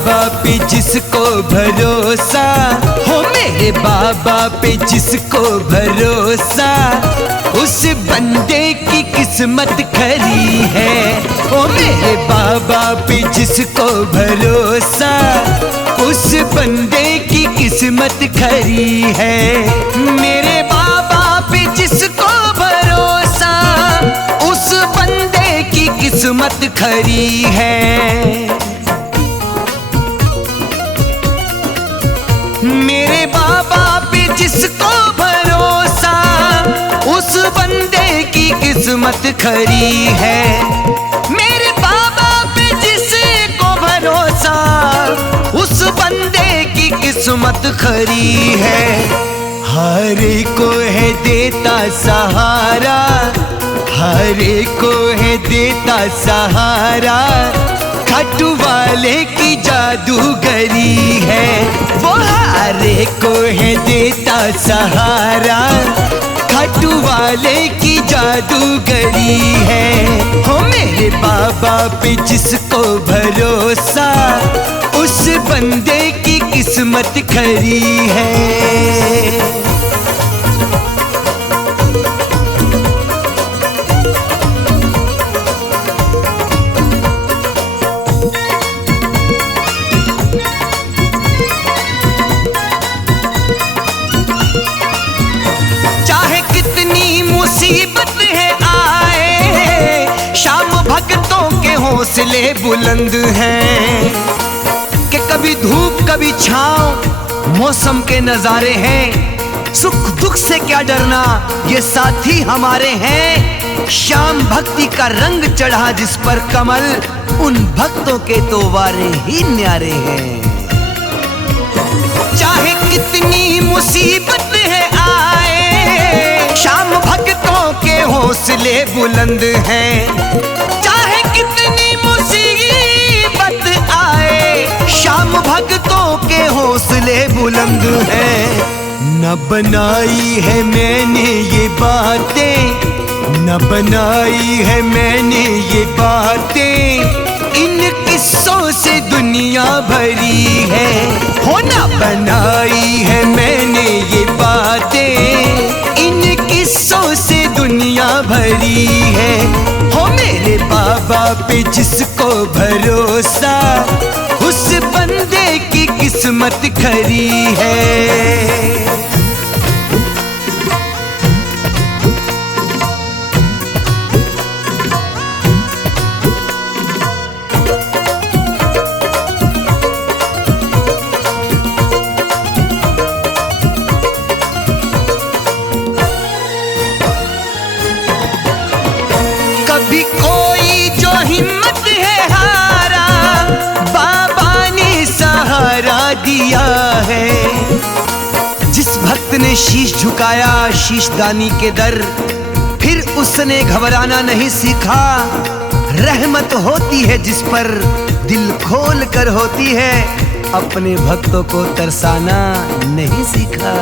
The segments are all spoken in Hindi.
बाबा पे जिसको भरोसा हो, मेरे बाबा पे जिसको भरोसा, उस बंदे की किस्मत खरी है। ओ मेरे बाबा पे जिसको भरोसा, उस बंदे की किस्मत खरी है। मेरे बाबा पे जिसको भरोसा, उस बंदे की किस्मत खरी है। मेरे बाबा पे जिसको भरोसा, उस बंदे की किस्मत खरी है। मेरे बाबा पे जिसको भरोसा, उस बंदे की किस्मत खरी है। हर को है देता सहारा, हर को है देता सहारा, खाटू वाले की जादूगरी है। वो हर को है देता सहारा, खाटू वाले की जादूगरी है। हो मेरे बाबा पे जिसको भरोसा, उस बंदे की किस्मत खरी है। मुसीबत है आए, शाम भक्तों के हौसले बुलंद हैं। कि कभी धूप कभी छांव मौसम के नजारे हैं। सुख दुख से क्या डरना, ये साथी हमारे हैं। शाम भक्ति का रंग चढ़ा जिस पर कमल, उन भक्तों के तो वारे ही न्यारे हैं। चाहे कितनी मुसीबत है आए, शाम भक्तों के हौसले बुलंद हैं। चाहे कितनी मुसीबत आए, शाम भक्तों के हौसले बुलंद हैं। न बनाई है मैंने ये बातें, न बनाई है मैंने ये बातें, इन किस्सों से दुनिया भरी है। हो न बनाई है मैंने ये बातें, इन किस्सों से दुनिया भरी है। हो मेरे बाबा पे जिसको भरोसा, उस बंदे की किस्मत खरी है। कभी कोई जो हिम्मत है हारा, बाबा ने सहारा दिया है। जिस भक्त ने शीश झुकाया शीशदानी के दर, फिर उसने घबराना नहीं सीखा। रहमत होती है जिस पर दिल खोल कर होती है, अपने भक्तों को तरसाना नहीं सीखा।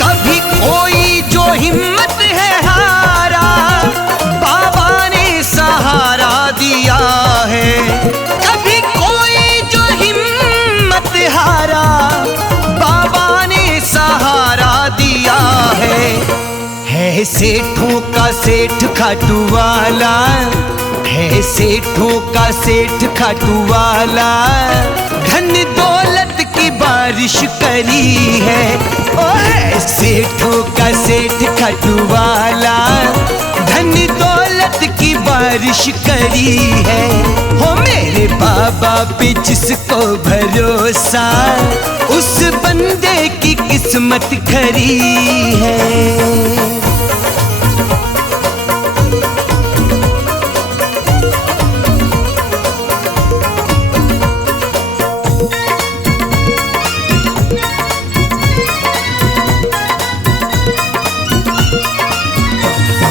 कभी कोई जो हिम्मत है हारा, बाबा ने सहारा दिया है। कभी कोई जो हिम्मत हारा, बाबा ने सहारा दिया है सेठों का सेठ खाटू वाला, है सेठों का सेठ खाटू वाला, धन दौलत की बारिश करी है। ओ है सेठों का सेठ खाटू वाला, धन दौलत की बारिश करी है। हो मेरे बाबा पे जिसको भरोसा, उस बंदे की किस्मत खरी है।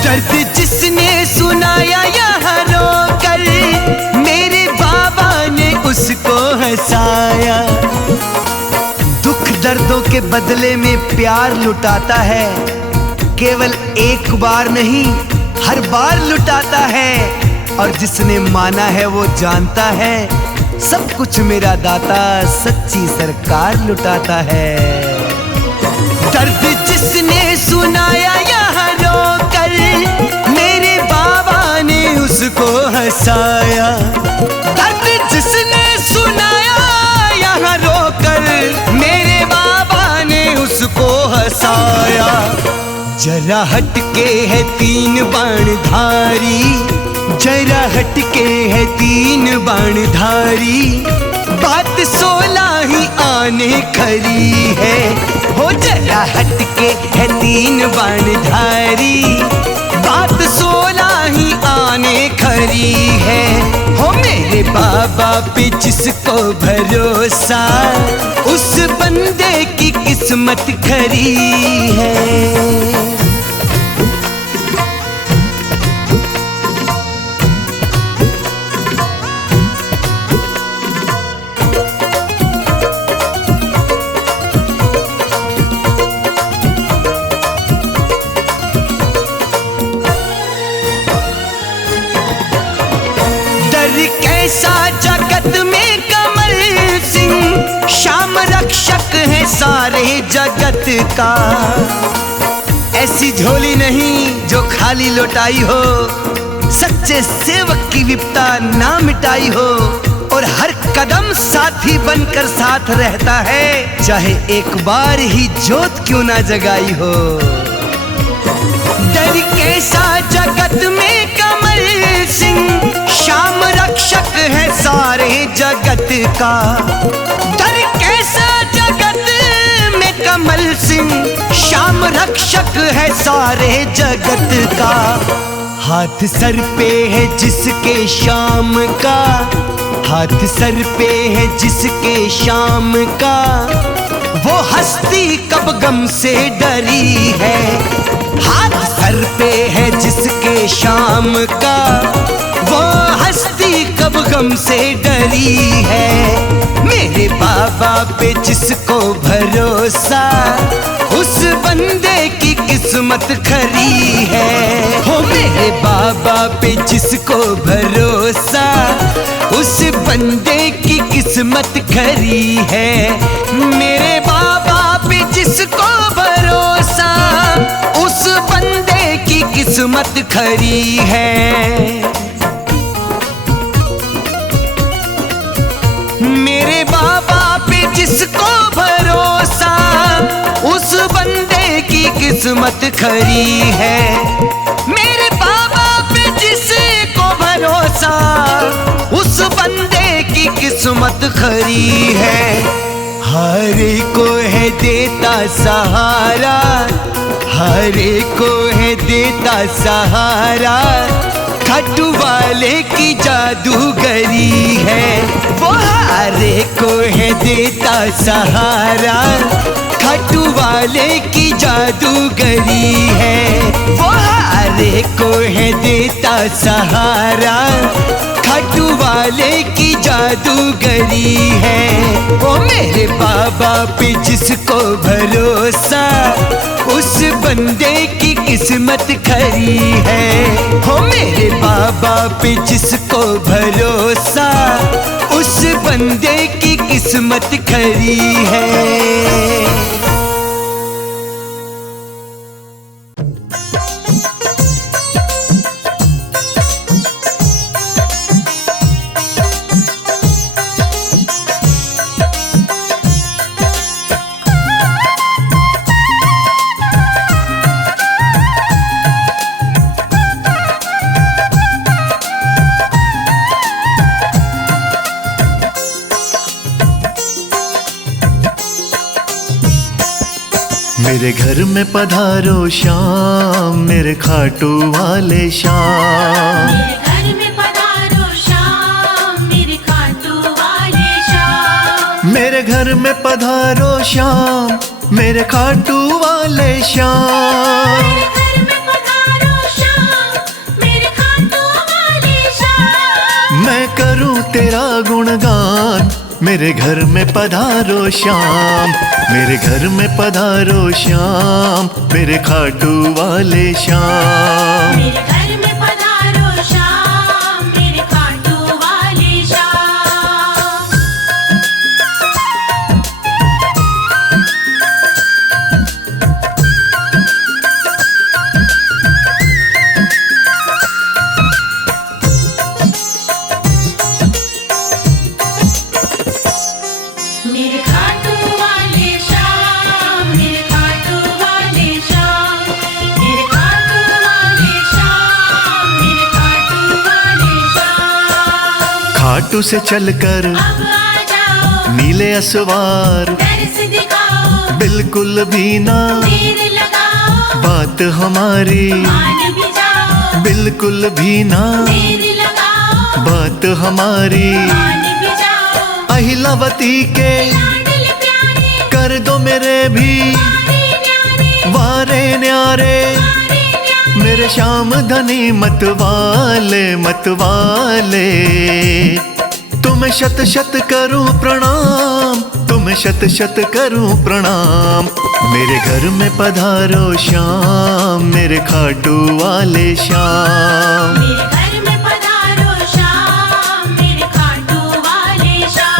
दर्द जिसने सुनाया यहाँ रोकर, मेरे बाबा ने उसको हंसाया। दुख दर्दों के बदले में प्यार लुटाता है, केवल एक बार नहीं हर बार लुटाता है। और जिसने माना है वो जानता है, सब कुछ मेरा दाता सच्ची सरकार लुटाता है। दर्द जिसने सुनाया यहाँ रोकर, मेरे बाबा ने उसको हंसाया। दर्द जिसने सुनाया यहाँ रोकर, मेरे बाबा ने उसको हंसाया। जरा हटके है 3 बाणधारी, जरा हटके है 3 बाणधारी, बात 16 ही आने खरी है। हो जरा हटके है 3 बाणधारी, बात 16 ही आने खरी है। हो मेरे बाबा पे जिसको भरोसा, उस बंदे की किस्मत खरी है। कैसा जगत में कमल सिंह, श्याम रक्षक है सारे जगत का। ऐसी झोली नहीं जो खाली लौटाई हो, सच्चे सेवक की विपता ना मिटाई हो, और हर कदम साथी बनकर साथ रहता है, चाहे एक बार ही जोत क्यों ना जगाई हो। डर कैसा जगत में कमल सिंह, श्याम रक्षक है सारे जगत का। डर कैसा जगत में कमल सिंह, श्याम रक्षक है सारे जगत का। हाथ सर पे है जिसके शाम का, हाथ सर पे है जिसके शाम का, वो हस्ती कब गम से डरी है। हाथ सर पे है जिसके शाम का, वो हस्ती कब गम से डरी है। मेरे बाबा पे जिसको भरोसा, उस बंदे की किस्मत खरी है। हो मेरे बाबा पे जिसको भरोसा, उस बंदे की किस्मत खरी है। मेरे बाबा पे जिसको भरोसा, उस बंदे की किस्मत खरी है। मेरे बाबा पे जिसको भरोसा, उस बंदे की किस्मत खरी है। मेरे बाबा पे जिसको भरोसा, उस बंदे की किस्मत खरी है। हर को है देता सहारा, हर को है देता सहारा, खाटू वाले की जादूगरी है। वो हारे को है देता सहारा, खाटू वाले की जादूगरी है। वो हारे को है देता सहारा, खाटू वाले की जादूगरी है। ओ मेरे बाबा पे जिसको भरोसा, उस बंदे की किस्मत खरी है। हो मेरे बाबा पे जिसको भरोसा, उस बंदे की किस्मत खरी है। मेरे घर में पधारो श्याम, मेरे खाटू वाले श्याम। मेरे घर में पधारो श्याम, मेरे खाटू वाले श्याम। मेरे घर में पधारो श्याम, मेरे खाटू वाले श्याम। मेरे घर में पधारो श्याम, मेरे खाटू वाले श्याम। मैं करूं तेरा गुणगान, मेरे घर में पधारो श्याम। मेरे घर में पधारो श्याम, मेरे खाटू वाले श्याम। मेरे घर में पधारो श्याम, मेरे खाटू वाले श्याम। खाटू से चलकर अब आ जाओ, नीले असवार, दर्श दिखाओ, बिल्कुल भी ना देर लगाओ, बात हमारी, मान भी जाओ, बिल्कुल भी ना देर लगाओ, बात हमारी। मान भी जाओ, अहिलावती के लाडल प्यारे, कर दो मेरे भी प्यारे न्यारे, वारे न्यारे, प्यारे न्यारे, मेरे श्याम धनी मतवाले मतवाले। तुम्हें शत शत करूं प्रणाम, तुम्हें शत शत करूं प्रणाम। मेरे घर में पधारो श्याम, मेरे खाटू वाले श्याम। मेरे घर में पधारो श्याम, मेरे खाटू वाले श्याम।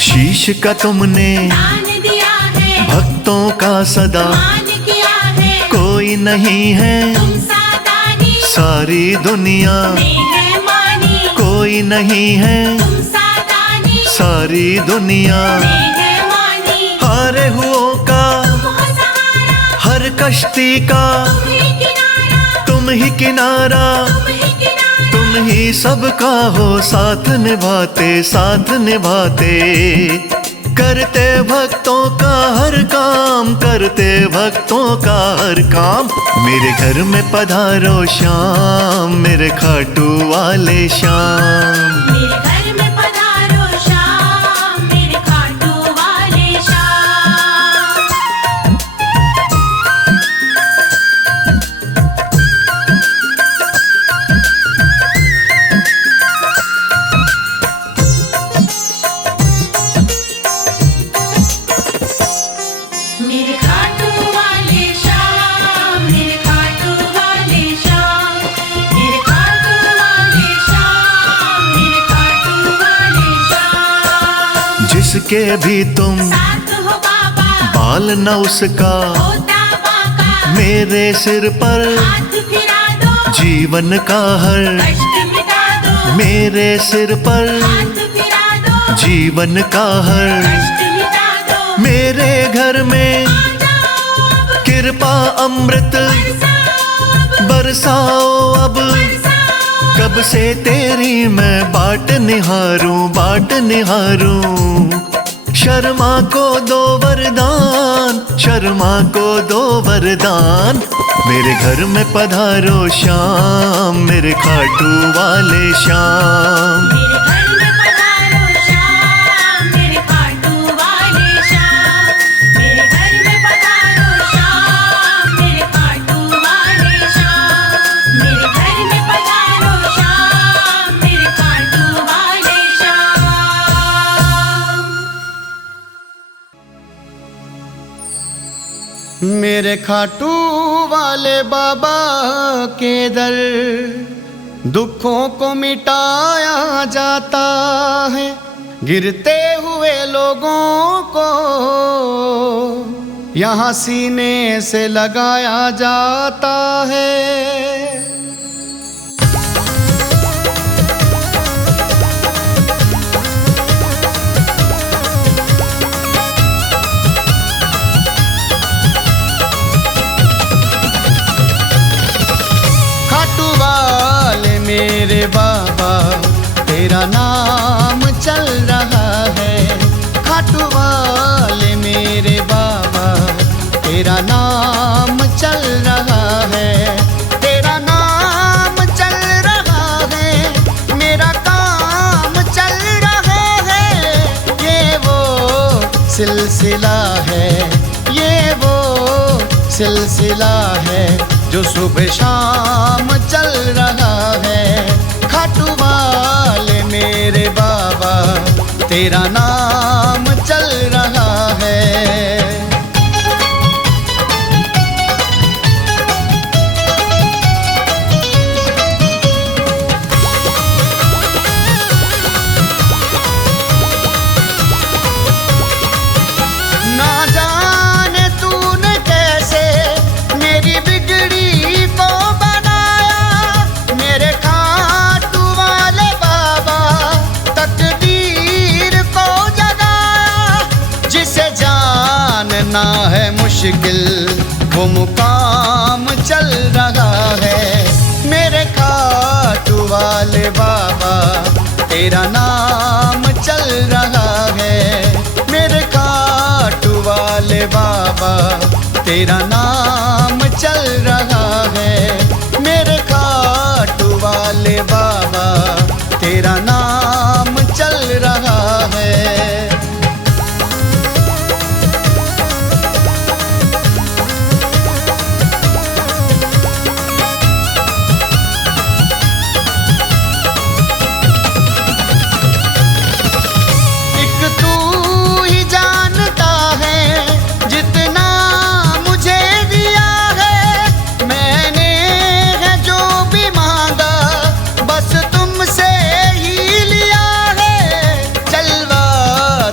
शीश का तुमने दान दिया है, भक्तों का सदा, मान किया है, कोई नहीं है तुम सादानी सारी दुनिया, में है मानी, कोई नहीं है तुम सादानी सारी दुनिया। में है मानी, हारे हुओं का तुम हो सहारा, हर कश्ती का तुम ही किनारा, तुम ही किनारा, तुम ही किनारा, तुम ही सबका हो साथ निभाते साथ निभाते। करते भक्तों का हर काम, करते भक्तों का हर काम। मेरे घर में पधारो श्याम, मेरे खाटू वाले श्याम। मेरे घर में पधारो श्याम, मेरे खाटू वाले श्याम। मेरे खाटू वाले श्याम, मेरे खाटू वाले श्याम, मेरे खाटू वाले श्याम, मेरे खाटू वाले श्याम। जिसके भी तुम साथ हो बाबा, बाल न उसका, होता बाका, मेरे सिर पर हाथ फिरा दो, जीवन का हर, कष्ट मिटा दो, मेरे सिर पर हाथ फिरा दो, जीवन का हर। कष्ट मिटा दो, मेरे घर में आ जाओ अब, कृपा अमृत बरसाओ अब, बरसाओ अब। बरसाओ, कब से तेरी मैं बाट निहारूं बाट निहारूं। शर्मा को दो वरदान, शर्मा को दो वरदान। मेरे घर में पधारो श्याम, मेरे खाटू वाले श्याम। मेरे घर में पधारो श्याम, मेरे खाटू वाले श्याम। मेरे घर में पधारो श्याम, मेरे खाटू वाले श्याम। मेरे घर में पधारो श्याम, मेरे खाटू वाले श्याम। मेरे खाटू वाले बाबा के दर दुखों को मिटाया जाता है, गिरते हुए लोगों को यहाँ सीने से लगाया जाता है। मेरे बाबा तेरा नाम चल रहा है, खाटू वाले मेरे बाबा तेरा नाम चल रहा है। तेरा नाम चल रहा है, मेरा काम चल रहा है। ये वो सिलसिला है, ये वो सिलसिला है जो सुबह शाम चल रहा है। खाटू वाले मेरे बाबा तेरा नाम चल रहा है। पाना है मुश्किल वो मुकाम चल रहा है। मेरे खाटू वाले बाबा तेरा नाम चल रहा है। मेरे खाटू वाले बाबा तेरा नाम चल रहा है। मेरे खाटू वाले बाबा तेरा नाम चल रहा है।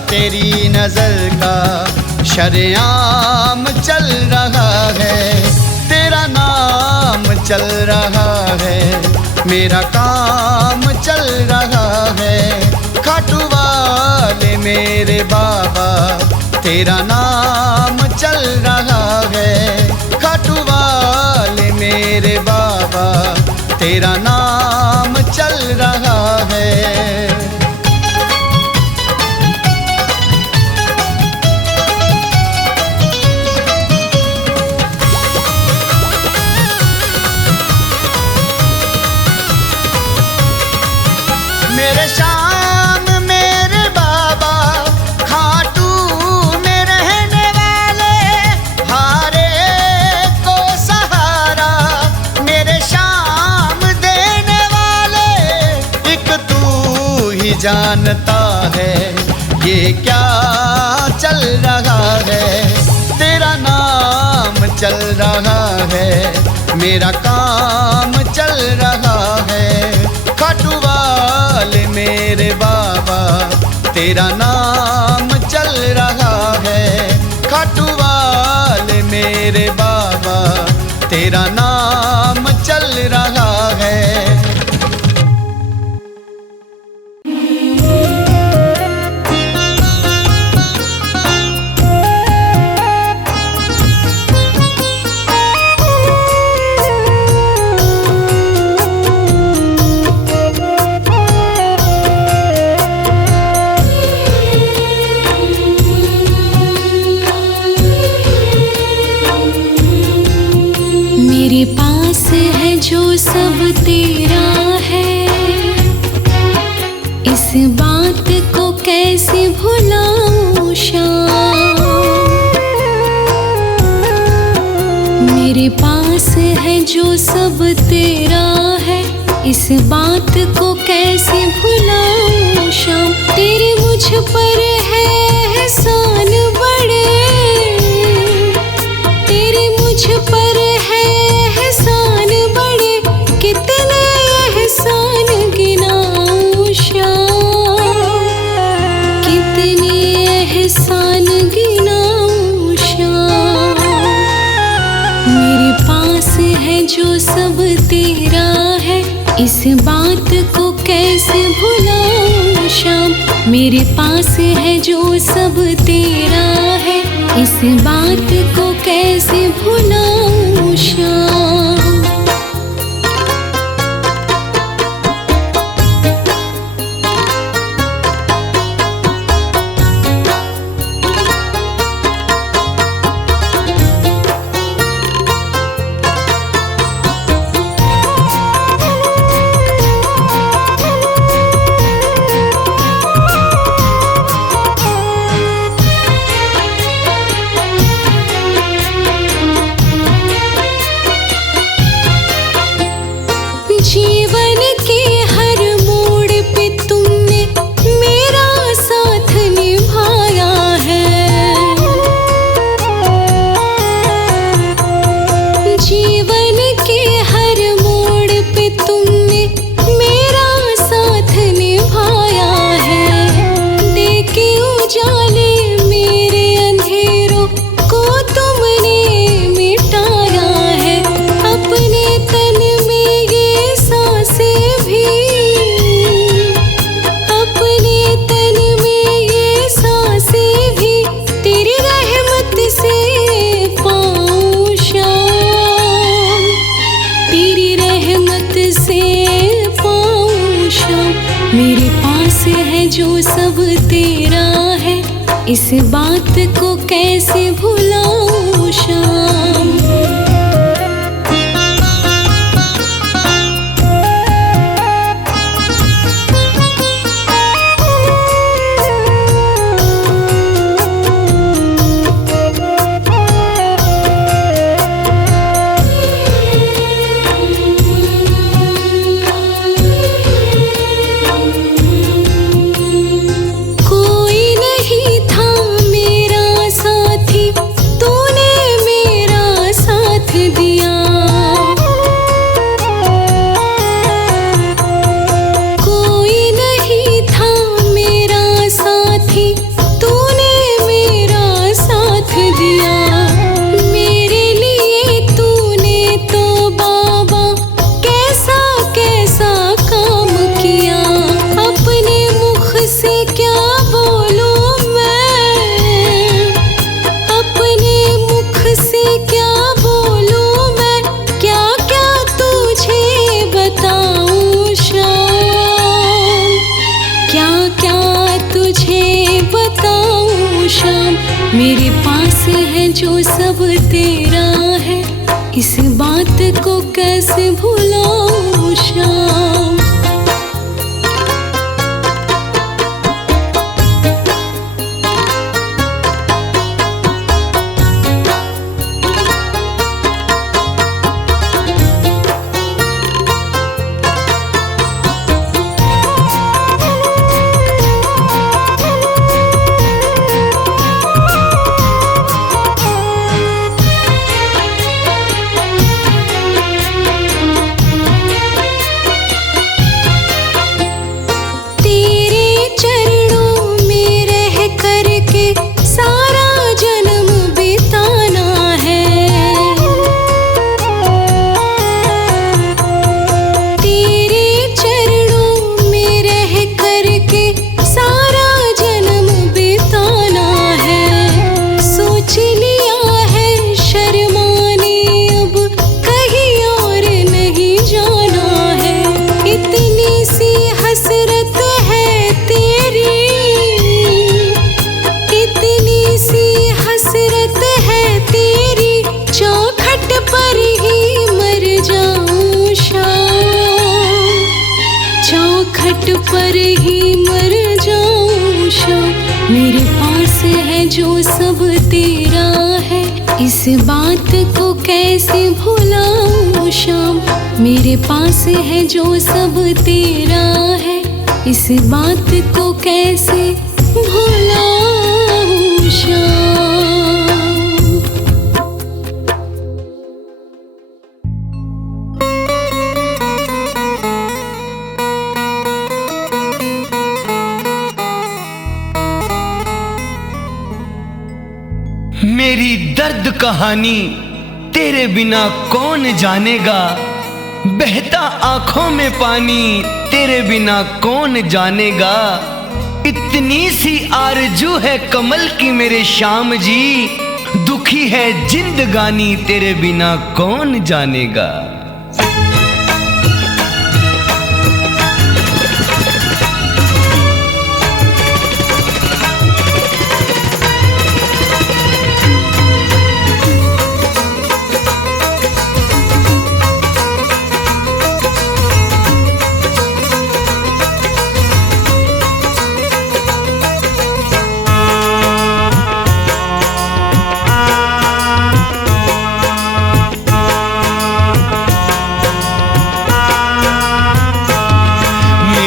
तेरी नजर का शरेआम चल रहा है। तेरा नाम चल रहा है। मेरा काम चल रहा है। खाटू वाले मेरे बाबा तेरा नाम चल रहा है। खाटू वाले मेरे बाबा तेरा नाम चल रहा है। मेरे शाम मेरे बाबा खाटू में रहने वाले हारे को सहारा मेरे शाम देने वाले एक तू ही जानता है ये क्या चल रहा है। तेरा नाम चल रहा है। मेरा काम चल रहा है। खाटू वाले मेरे बाबा तेरा नाम चल रहा है। खाटू वाले मेरे बाबा तेरा नाम चल रहा है। मेरे पास है जो सब तेरा है, इस बात को कैसे भुलाऊं शाम। मेरे पास है जो सब तेरा है, इस बात को कैसे भुलाऊं शाम। तेरे मुझ पर है एहसान बड़े, तेरे मुझ पर है एहसान बड़े, कितने एहसान गिनाऊं शाम, कितने एहसान गिनाऊं शाम। मेरे पास है जो सब तेरा है, इस बात को कैसे भुलाऊं शाम। मेरे पास है जो सब तेरा है, इस बात को कैसे भुलाऊं शाम। कित से पाऊं शाम। मेरे पास है जो सब तेरा है, इस बात को कैसे भुलाऊं शाम। मेरे पास है जो सब तेरा है, इस बात को कैसे भुलाऊं शाम। पर ही मर जाऊं शाम। मेरे पास है जो सब तेरा है, इस बात को कैसे भुलाऊं शाम। मेरे पास है जो सब तेरा है, इस बात को कैसे भुलाऊं शाम। मेरी दर्द कहानी तेरे बिना कौन जानेगा, बहता आंखों में पानी तेरे बिना कौन जानेगा। इतनी सी आरजू है कमल की मेरे श्याम जी, दुखी है जिंदगानी तेरे बिना कौन जानेगा।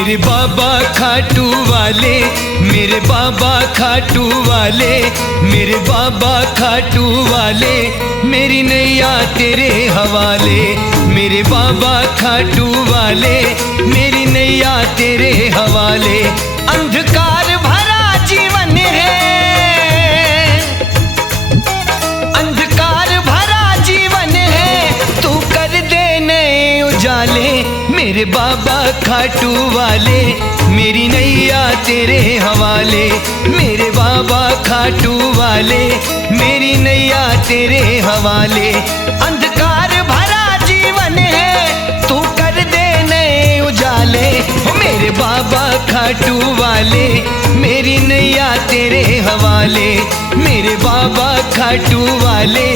मेरे बाबा खाटू वाले, मेरे बाबा खाटू वाले, मेरे बाबा खाटू वाले, मेरी नैया तेरे हवाले। मेरे बाबा खाटू वाले, मेरी नैया तेरे हवाले। अंधकार भरा जीवन है, अंधकार भरा जीवन है, तू कर दे नए उजाले। मेरे बाबा खाटू वाले, मेरी नैया तेरे हवाले। मेरे बाबा खाटू वाले, मेरी नैया तेरे हवाले। अंधकार भरा जीवन है, तू कर दे खाटू वाले मेरी नैया तेरे हवाले, मेरे बाबा खाटू वाले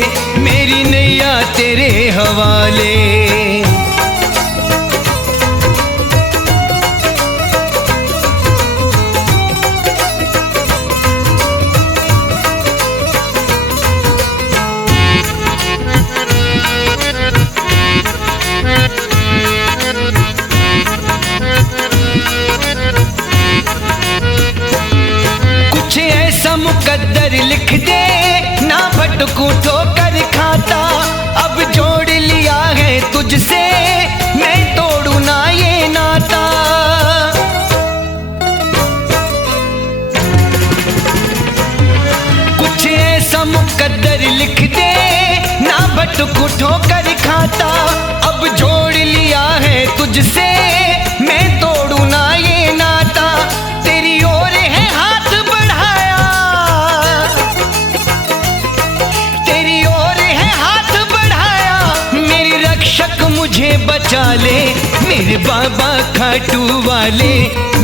मेरी नैया तेरे हवाले। कुछ ऐसा मुकद्दर लिख दे ना भटकूं ठोकर खाता, अब जोड़ लिया है तुझसे मैं तोड़ू ना ये नाता। कुछ ऐसा मुकद्दर लिख दे ना भटकूं ठोकर खाता, अब जोड़ लिया है तुझसे मैं तोड़ू ना ये नाता। तेरी ओर है हाथ बढ़ाया, तेरी ओर है हाथ बढ़ाया, मेरी रक्षक मुझे बचा ले, मेरे बाबा खाटू वाले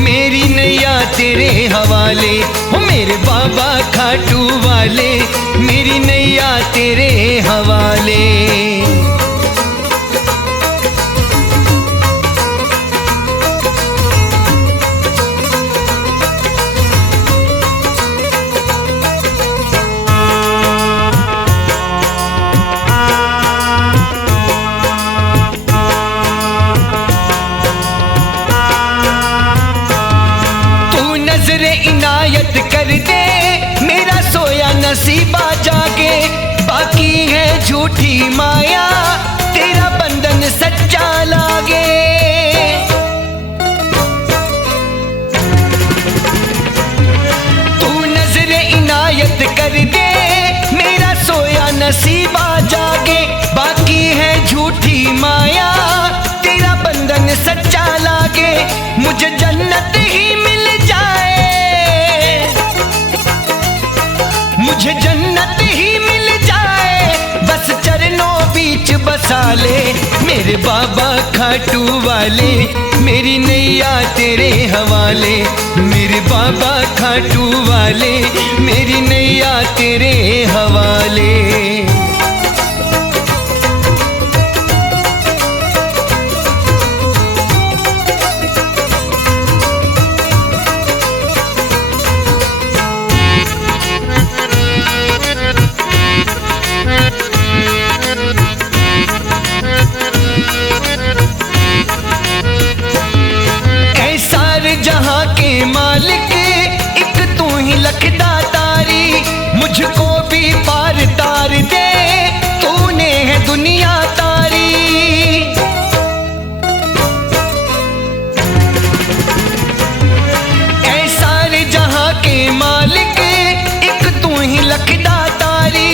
मेरी नैया तेरे हवाले। हो मेरे बाबा खाटू वाले मेरी नैया तेरे हवाले। इनायत कर दे मेरा सोया नसीबा जागे, बाकी है झूठी माया तेरा बंधन सच्चा लागे। तू नजरे इनायत कर दे मेरा सोया नसीबा जागे, बाकी है झूठी माया तेरा बंधन सच्चा लागे। मुझे जन्नत ही मिल जाए, मुझे जन्नत ही मिल जाए, बस चरणों बीच बसा ले, मेरे बाबा खाटू वाले मेरी नैया तेरे हवाले। मेरे बाबा खाटू वाले मेरी नैया तेरे हवाले। जहां के मालिक एक तू ही लखदा तारी, मुझको भी पार तार दे तूने है दुनिया तारी। ऐ सारे जहां के मालिक एक तू ही लखदा तारी,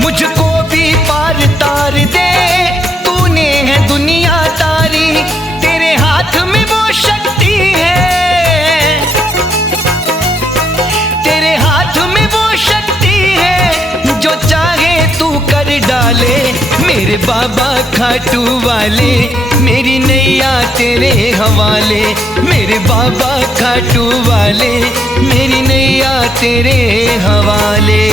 मुझको भी पार तार दे तूने है दुनिया तारी। तेरे हाथ में वो शक्ति है, जो चाहे तू कर डाले, मेरे बाबा खाटू वाले मेरी नैया तेरे हवाले। मेरे बाबा खाटू वाले मेरी नैया तेरे हवाले।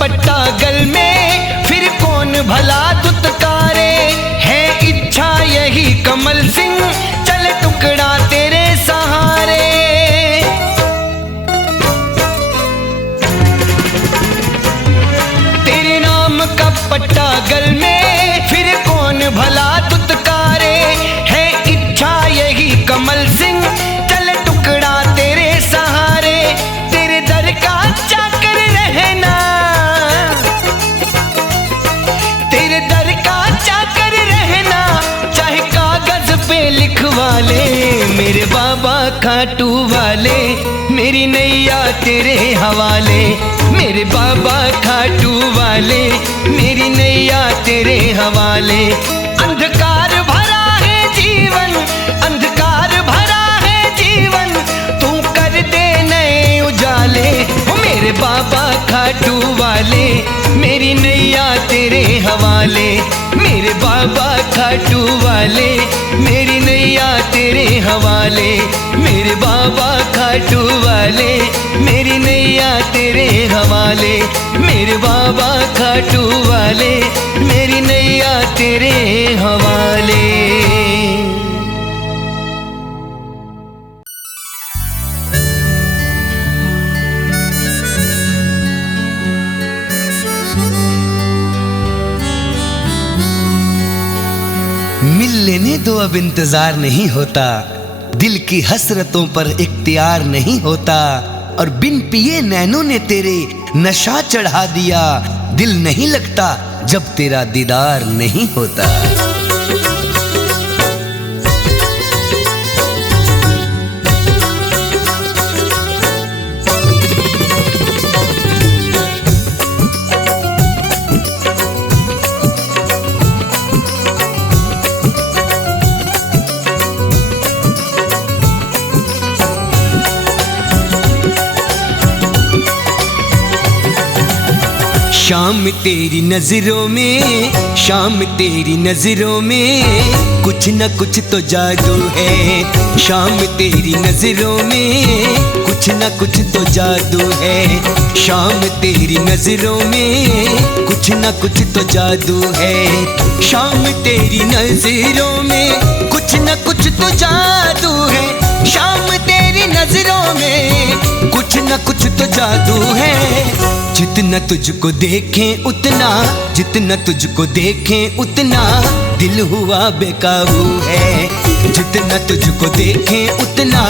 पट्टा गल में फिर कौन भला दुत्कारे, है इच्छा यही कमल सिंह चल टुकड़ा तेरे सहारे। तेरे नाम का पट्टा गल में फिर कौन भला दुत्कारे, है इच्छा यही कमल सिंह चल टुकड़ा तेरे सहारे। तेरे दर का चाकर रहना, तेरे दर का चाकर रहना, चाहे कागज पे लिखवा ले, मेरे बाबा खाटू वाले वाले, मेरी नैया तेरे हवाले। मेरे बाबा खाटू वाले, मेरी नैया तेरे हवाले। अंधकार भरा है जीवन, अंधकार भरा है जीवन, तू कर दे नए उजाले। ओ मेरे बाबा खाटू वाले, मेरी नैया तेरे हवाले। मेरे बाबा खाटू वाले, मेरी नैया तेरे हवाले। मेरे बाबा खाटू वाले, मेरी नैया तेरे हवाले। मेरे बाबा खाटू वाले, मेरी नैया तेरे हवाले। मिल लेने दो, अब इंतजार नहीं होता। दिल की हसरतों पर इख्तियार नहीं होता। और बिन पिए नैनों ने तेरे नशा चढ़ा दिया। दिल नहीं लगता जब तेरा दीदार नहीं होता। शाम तेरी नजरों में, शाम तेरी नजरों में कुछ न कुछ तो जादू है। शाम तेरी नजरों में कुछ न कुछ तो जादू है। शाम तेरी नजरों में कुछ न कुछ तो जादू है। शाम तेरी नजरों में कुछ न कुछ तो जादू है। शाम तेरी नजरों में कुछ न कुछ तो जादू है। जितना तुझको देखें उतना, जितना तुझको देखें उतना दिल हुआ बेकाबू है। जितना तुझको देखें उतना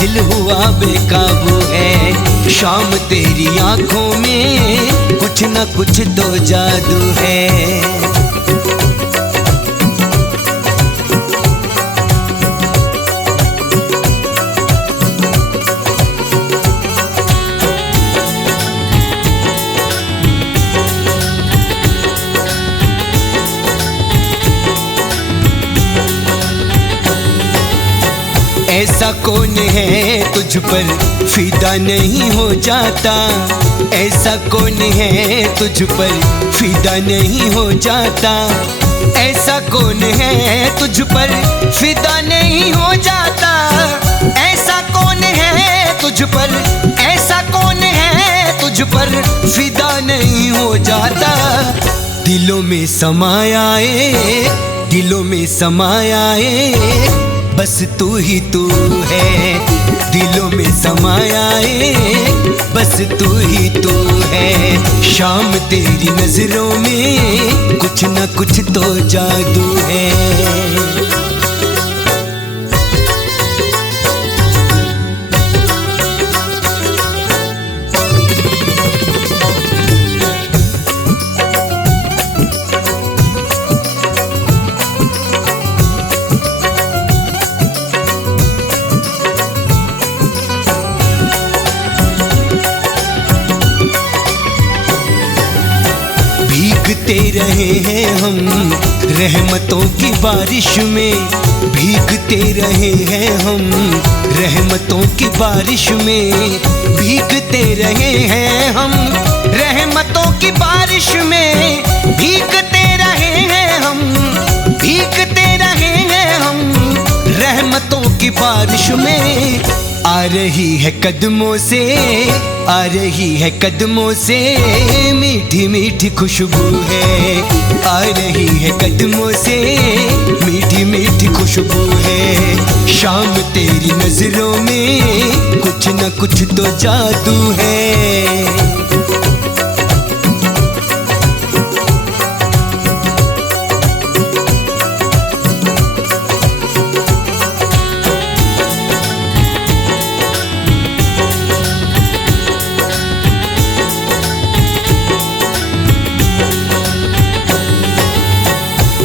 दिल हुआ बेकाबू है। शाम तेरी आंखों में कुछ न कुछ तो जादू है। ऐसा कौन है तुझ पर फिदा नहीं हो जाता। ऐसा कौन है तुझ पर फिदा नहीं हो जाता। ऐसा कौन है तुझ पर फिदा नहीं हो जाता। ऐसा कौन है तुझ पर, ऐसा कौन है तुझ पर फिदा नहीं हो जाता। दिलों में समाया है, दिलों में समाया है, बस तू ही तू है। दिलों में समाया है, बस तू ही तू है। शाम तेरी नजरों में कुछ न कुछ तो जादू है। भीगते रहे हैं हम रहमतों की बारिश में। भीगते रहे हैं हम रहमतों की बारिश में। भीगते रहे हैं हम रहमतों की बारिश में। भीगते रहे हैं हम, भीगते रहे हैं हम रहमतों की बारिश में। आ रही है कदमों से, आ रही है कदमों से मीठी मीठी खुशबू है। आ रही है कदमों से मीठी मीठी खुशबू है। शाम तेरी नजरों में कुछ न कुछ तो जादू है।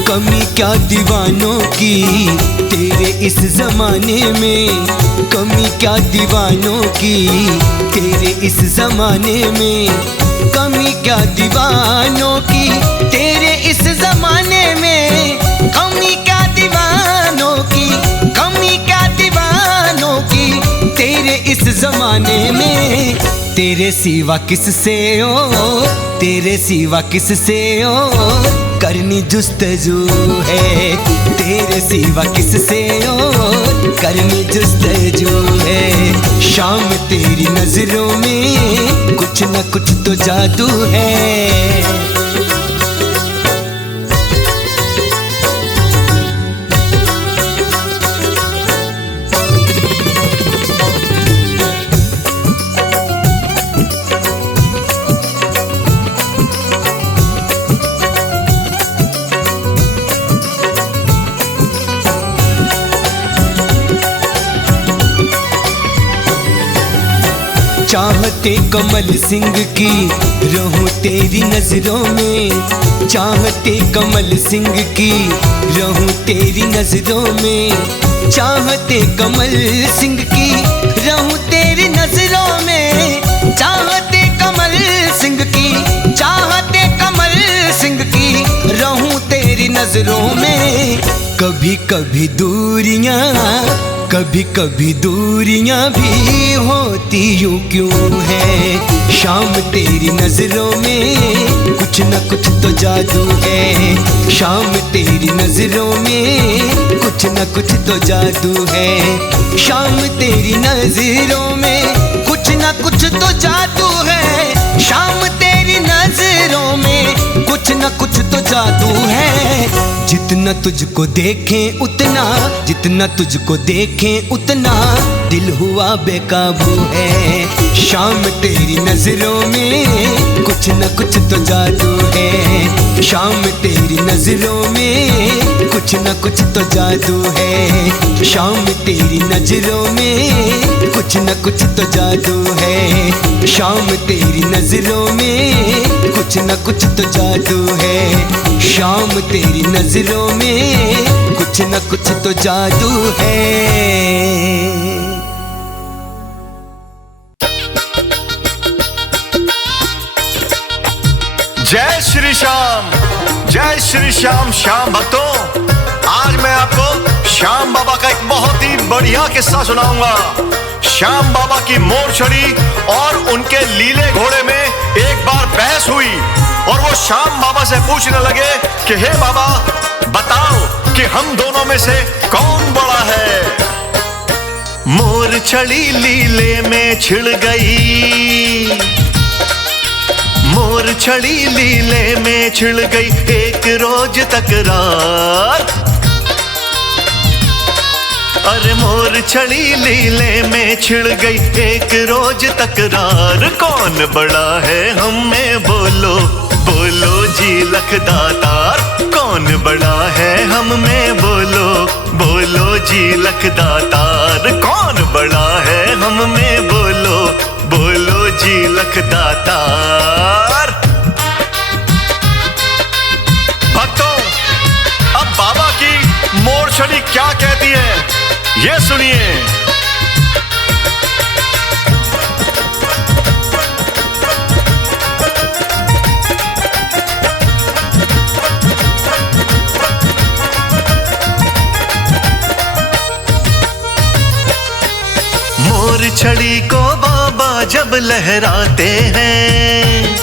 कमी क्या दीवानों की तेरे इस जमाने में, कमी क्या दीवानों की तेरे इस जमाने में, कमी क्या दीवानों की तेरे इस जमाने में, कमी क्या दीवानों की, कमी क्या दीवानों की तेरे इस जमाने में। तेरे सिवा किससे ओ, तेरे सिवा किससे ओ करनी जुस्तजू है, तेरे सिवा किससे ओ करनी जुस्तजू है। शाम तेरी नजरों में कुछ न कुछ तो जादू है। चाहते कमल सिंह की रहूं तेरी नजरों में, चाहते कमल सिंह की रहूं तेरी नजरों में, चाहते कमल सिंह की रहूं तेरी नजरों में, चाहते कमल सिंह की, चाहते कमल सिंह की रहूं तेरी नजरों में। कभी कभी दूरियां, कभी कभी दूरियां भी होती यूं क्यों है। शाम तेरी नजरों में कुछ न कुछ तो जादू है, शाम तेरी नजरों में कुछ न कुछ तो जादू है। शाम तेरी नजरों में कुछ न कुछ तो जादू है, शाम तेरी नजरों में कुछ न कुछ तो जादू है। जितना तुझको देखें उतना, जितना तुझको देखें उतना दिल हुआ बेकाबू है। शाम तेरी नजरों में कुछ न कुछ तो जादू है, शाम तेरी नजरों में कुछ न कुछ तो जादू है। शाम तेरी नजरों में कुछ न कुछ तो जादू है, शाम तेरी नजरों में कुछ न कुछ तो जादू है। शाम तेरी नजरों में कुछ न कुछ तो जादू है। जय श्री श्याम, जय श्री श्याम। श्याम भक्तों, आज मैं आपको श्याम बाबा का एक बहुत ही बढ़िया किस्सा सुनाऊंगा। श्याम बाबा की मोर छड़ी और उनके लीले घोड़े में एक बार बहस हुई और वो श्याम बाबा से पूछने लगे कि हे बाबा, बताओ कि हम दोनों में से कौन बड़ा है। मोर छड़ी लीले में छिड़ गई, मोर छड़ी लीले में छिड़ गई एक रोज तकरार। अरे मोर छड़ी लीले में छिड़ गई एक रोज तकरार। कौन बड़ा है हम में बोलो, बोलो जी लखदातार। कौन बड़ा है हम में बोलो, बोलो जी लखदातार। कौन बड़ा है हम में बोलो, बोलो जी लखदातार। भक्तों, अब बाबा की मोर छड़ी क्या कहती है ये सुनिए। मोर छड़ी को बाबा जब लहराते हैं,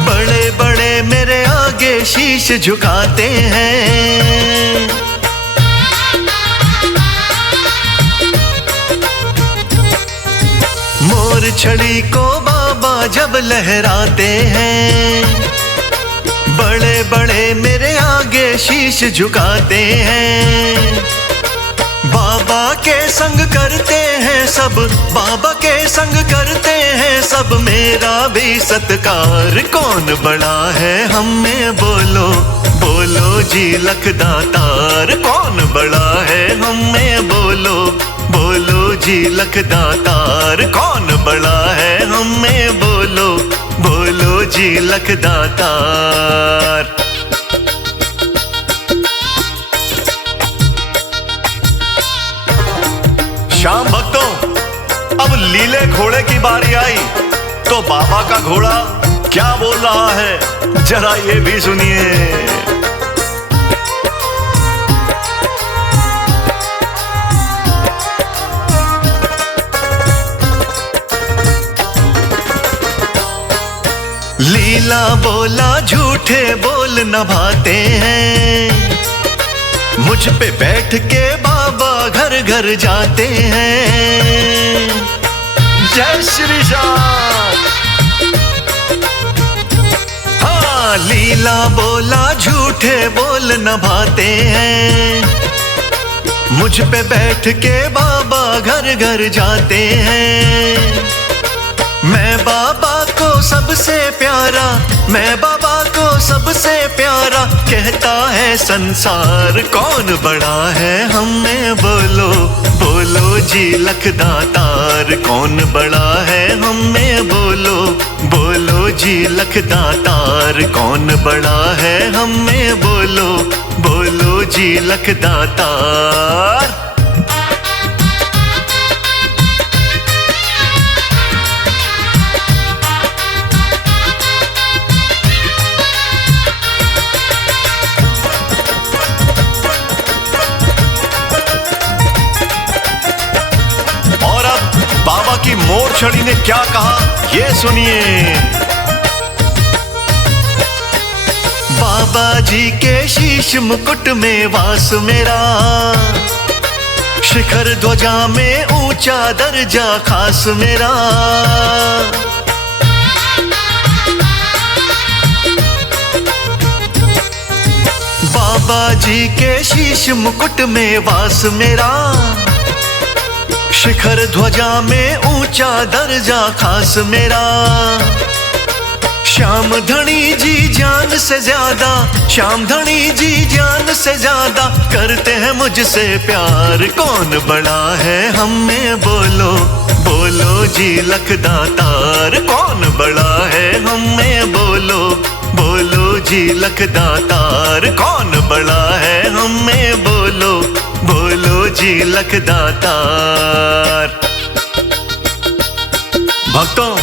बड़े बड़े मेरे आगे शीश झुकाते हैं। मोर छड़ी को बाबा जब लहराते हैं, बड़े बड़े मेरे आगे शीश झुकाते हैं। बाबा के संग करते हैं सब, बाबा के संग करते हैं सब, मेरा भी सत्कार। कौन बड़ा है हम में बोलो, बोलो जी लखदातार। कौन बड़ा है हम में बोलो, बोलो जी लखदातार। कौन बड़ा है हम में बोलो, बोलो जी लखदातार। श्याम भक्तों, अब लीले घोड़े की बारी आई तो बाबा का घोड़ा क्या बोल रहा है, जरा ये भी सुनिए। लीला बोला झूठे बोल न भाते हैं, मुझ पे बैठ के बाबा घर घर जाते हैं। जय श्री श्याम। हाँ, लीला बोला झूठे बोल न भाते हैं, मुझ पे बैठ के बाबा घर घर जाते हैं। मैं बाबा को सबसे प्यारा, मैं बाबा को सबसे प्यारा, कहता है संसार। कौन बड़ा है हम में बोलो, बोलो जी लखदातार। कौन बड़ा है हम में बोलो, बोलो जी लखदातार। कौन बड़ा है हम में बोलो, बोलो जी लखदातार। बाबा की मोर छड़ी ने क्या कहा, ये सुनिए। बाबा जी के शीश मुकुट में वास मेरा, शिखर ध्वजा में ऊंचा दर्जा खास मेरा। बाबा जी के शीश मुकुट में वास मेरा, शिखर ध्वजा में ऊंचा दर्जा खास मेरा। श्याम धनी जी जान से ज्यादा, श्याम धनी जी जान से ज्यादा, करते हैं मुझसे प्यार। कौन बड़ा है हम में बोलो, बोलो जी लखदातार। कौन बड़ा है हम में बोलो, बोलो जी लखदातार। कौन बड़ा है हम में बोलो, बोलो जी लखदातार। भक्तों,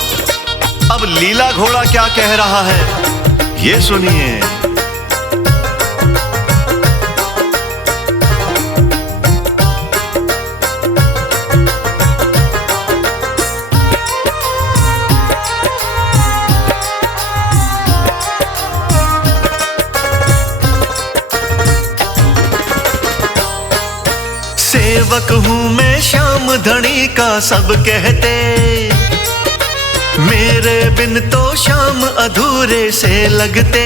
अब लीला घोड़ा क्या कह रहा है, ये सुनिए। सेवक हूँ मैं श्याम धनी का सब कहते, मेरे बिन तो श्याम अधूरे से लगते।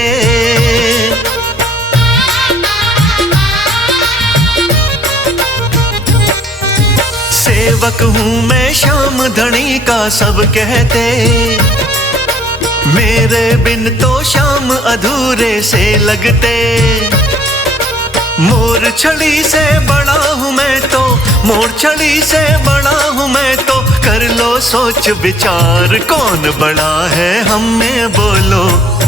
सेवक हूँ मैं श्याम धनी का सब कहते, मेरे बिन तो श्याम अधूरे से लगते। मोर छड़ी से बड़ा हूँ मैं तो, मोर छड़ी से बड़ा हूँ मैं तो, कर लो सोच विचार। कौन बड़ा है हम में बोलो,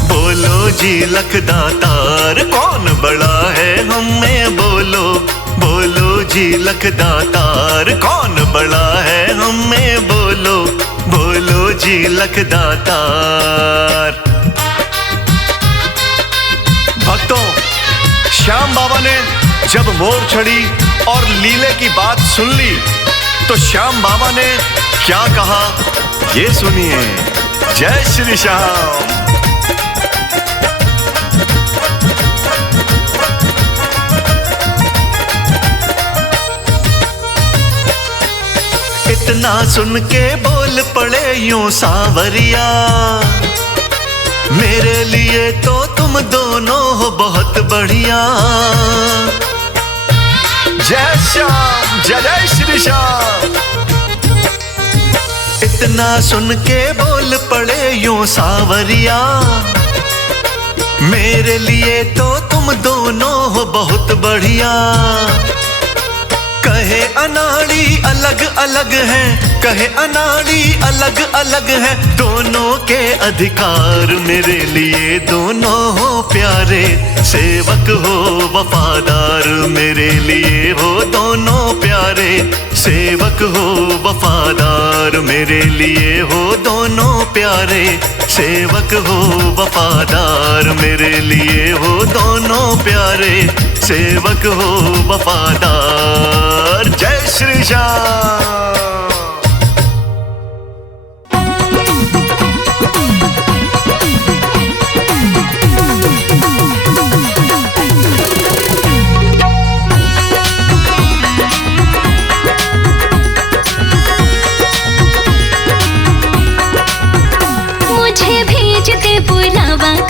बोलो जी लखदातार। कौन बड़ा है हम में बोलो, बोलो जी लखदातार। कौन बड़ा है हम में बोलो, बोलो जी लखदातार। भक्तों, श्याम बाबा ने जब मोर छड़ी और लीले की बात सुन ली तो श्याम बाबा ने क्या कहा, ये सुनिए। जय श्री श्याम। इतना सुन के बोल पड़े यूं सावरिया, मेरे लिए तो तुम दोनों हो बहुत बढ़िया। जय श्याम, जय जय श्री श्याम। इतना सुन के बोल पड़े यूं सावरिया, मेरे लिए तो तुम दोनों हो बहुत बढ़िया। कहे अनाड़ी अलग अलग हैं, कहे अनाड़ी अलग अलग हैं, दोनों के अधिकार मेरे लिए दोनों हो प्यारे। सेवक हो वफादार मेरे लिए हो दोनों प्यारे। सेवक हो वफादार मेरे लिए हो दोनों प्यारे। सेवक हो वफादार मेरे लिए हो दोनों प्यारे। सेवक हो वफादार। जय श्री श्याम।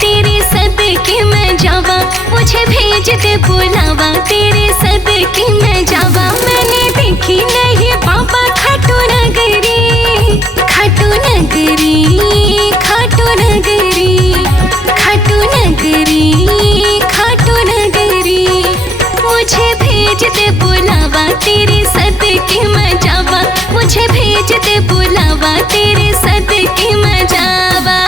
तेरे सदके मैं जावा, मुझे भेज दे बुलावा, तेरे सदके मैं जावा। मैंने देखी नहीं बाबा खाटू नगरी, खाटू नगरी, खाटू नगरी, खाटू नगरी, खाटू नगरी। मुझे भेज दे बुलावा, तेरे सदके मैं जावा, मुझे भेज दे बुलावा, तेरे सदके मैं जावा।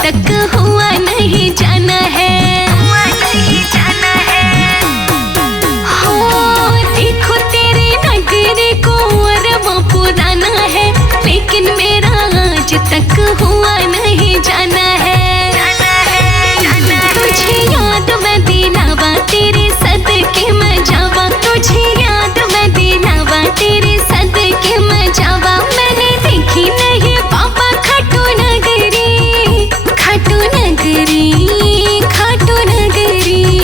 तक हुआ नहीं जाना है, हुआ नहीं जाना है। हो देखो तेरे नगरे को अरबा पुराना है, लेकिन मेरा आज तक हुआ नहीं जाना है, जाना है, जाना है। तुझे याद मैं दिलावा, तेरे सदके मैं जावा, तुझे याद मैं दिलावा, तेरे सदके मैं जावा। मैंने देखी नहीं बाबा खाटू नगरी, खाटू नगरी, खाटू नगरी,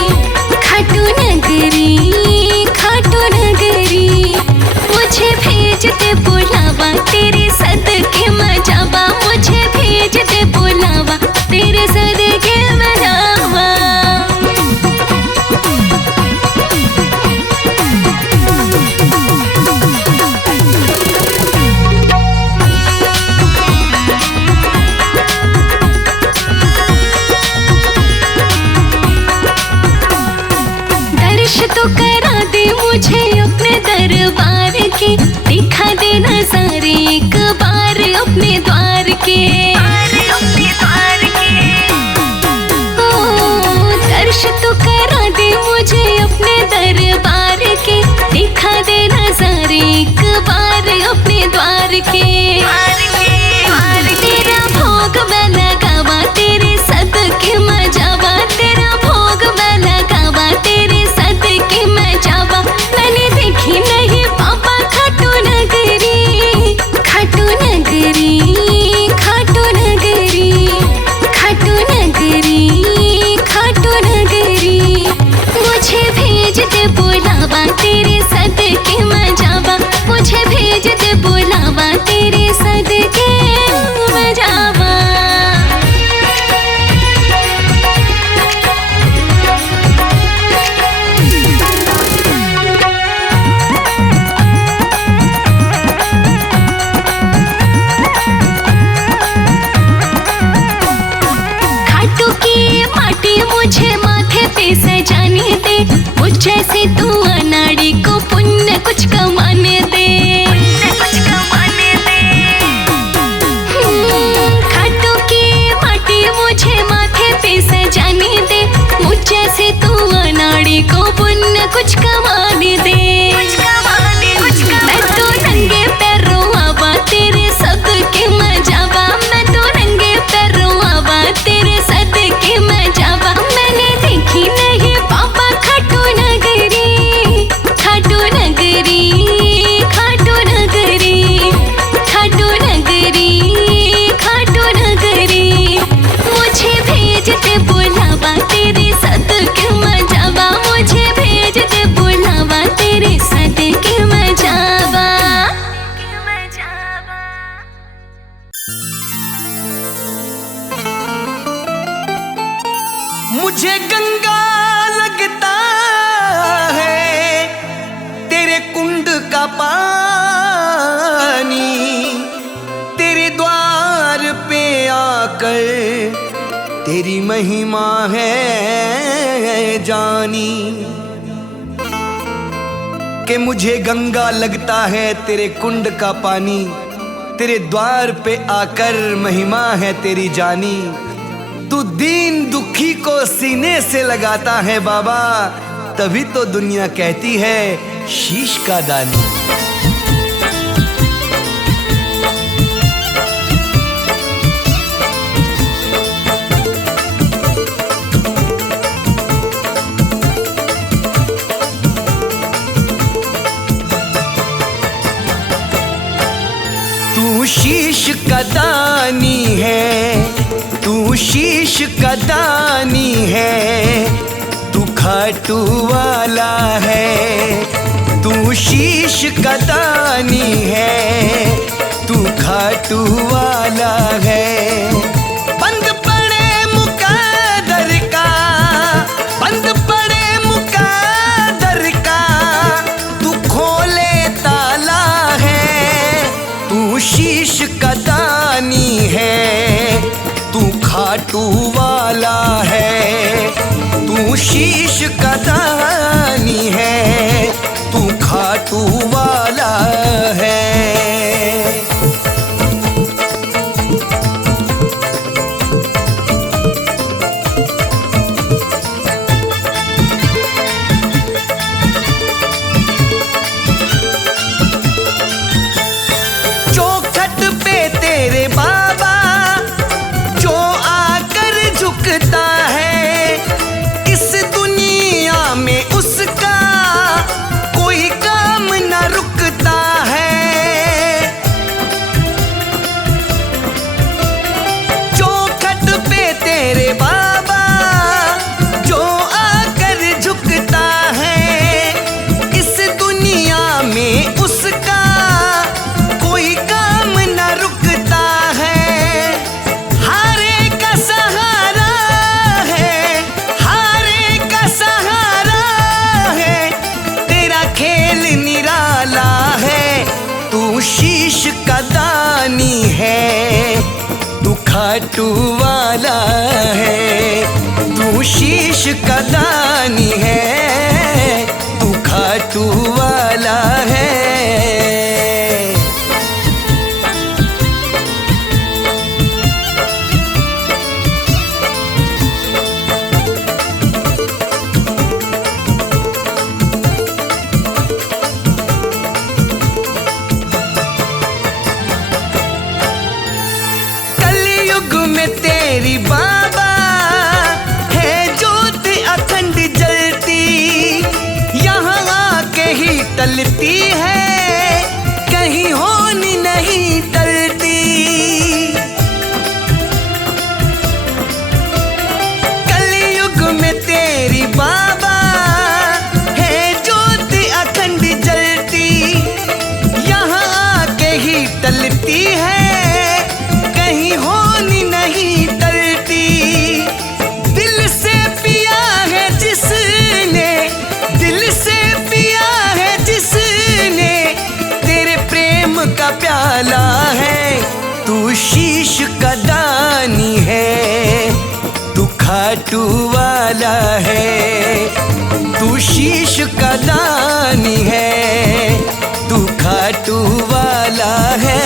खाटू नगरी, खाटू नगरी। मुझे भेज दे बुलावा, तेरे सदके मैं जावा, मुझे भेज दे बुलावा, तेरे सदके मैं जावा। तो करा दे मुझे अपने दरबार के, दिखा दे नज़ारे एक बार अपने द्वार के, अपने द्वार के। ओ दर्श तो करा दे मुझे अपने दरबार के, दिखा दे नज़ारे एक बार अपने द्वार के। तेरा भोग मैं लगावा, तेरे सदके मैं जावा, तेरा भोग मैं लगावा, तेरे सदके मैं जावा। मैंने देखी नहीं बाबा खाटू नगरी, खाटू नगरी, खाटू नगरी, खाटू नगरी, खाटू नगरी। मुझे भेज दे बुलावा, तेरे सदके मैं जावा, मुझे भेज दे बुलावा, तेरे सदके मैं जावा। खाटू की माटी मुझे माथे पे सजाने दे, मुझ जैसे तू अनाड़ी को पुण्य कुछ कमाने दे, कुछ कमाने दे। खाटू की माटी मुझे माथे पे सजाने दे, मुझ जैसे तू अनाड़ी को पुण्य कुछ कमाने दे, कुछ कमाने, कुछ कमाने। मैं तो नंगे पैरों आवा, तेरे सदके मैं जावा, मैं तो नंगे पैरों आवा, तेरे सदके मैं जावा। मैंने देखी नहीं बाबा खाटू नगरी, खाटू नगरी, तेरी महिमा है जानी, कि मुझे गंगा लगता है तेरे कुंड का पानी, तेरे द्वार पे आकर महिमा है तेरी जानी। तू दीन दुखी को सीने से लगाता है बाबा, तभी तो दुनिया कहती है शीश का दानी। तू शीश का दानी है, तू शीश का दानी है, तू खाटू वाला है। तू शीश का दानी है, तू खाटू वाला है। बंद पड़े मुकद्दर का, बंद पड़े मुकद्दर का, तू खोले ताला है। तू शीश का दानी है, तू खाटू वाला है। तू शीश का दानी है, तू खाटू वाला है। चौखट पे तेरे बाबा जो आकर झुकता है, इस दुनिया में उसका कोई काम न रुकता है। चौखट पे तेरे बाबा जो आकर झुकता है, इस दुनिया में उसका कोई काम न रुकता है। हारे का सहारा है, हारे का सहारा है, तेरा खेल निराला है। तू शीश का दानी है, तू खाटू वाला है। तू शीश का दानी है, तू खाटू वाला है। कलयुग में तेरी बाबा है ज्योत अखंड जलती, यहाँ आके ही टलती है, कहीं होनी नहीं टलती। कलयुग में तेरी बाबा है ज्योत अखंड जलती, यहाँ आके ही टलती है, कहीं होनी नहीं टलती। दिल से पिया है जिसने, दिल से पिया है जिसने, तेरे प्रेम का प्याला है। तू शीश का दानी है, तू खाटू वाला है। तू शीश का दानी है, तू खाटू वाला है।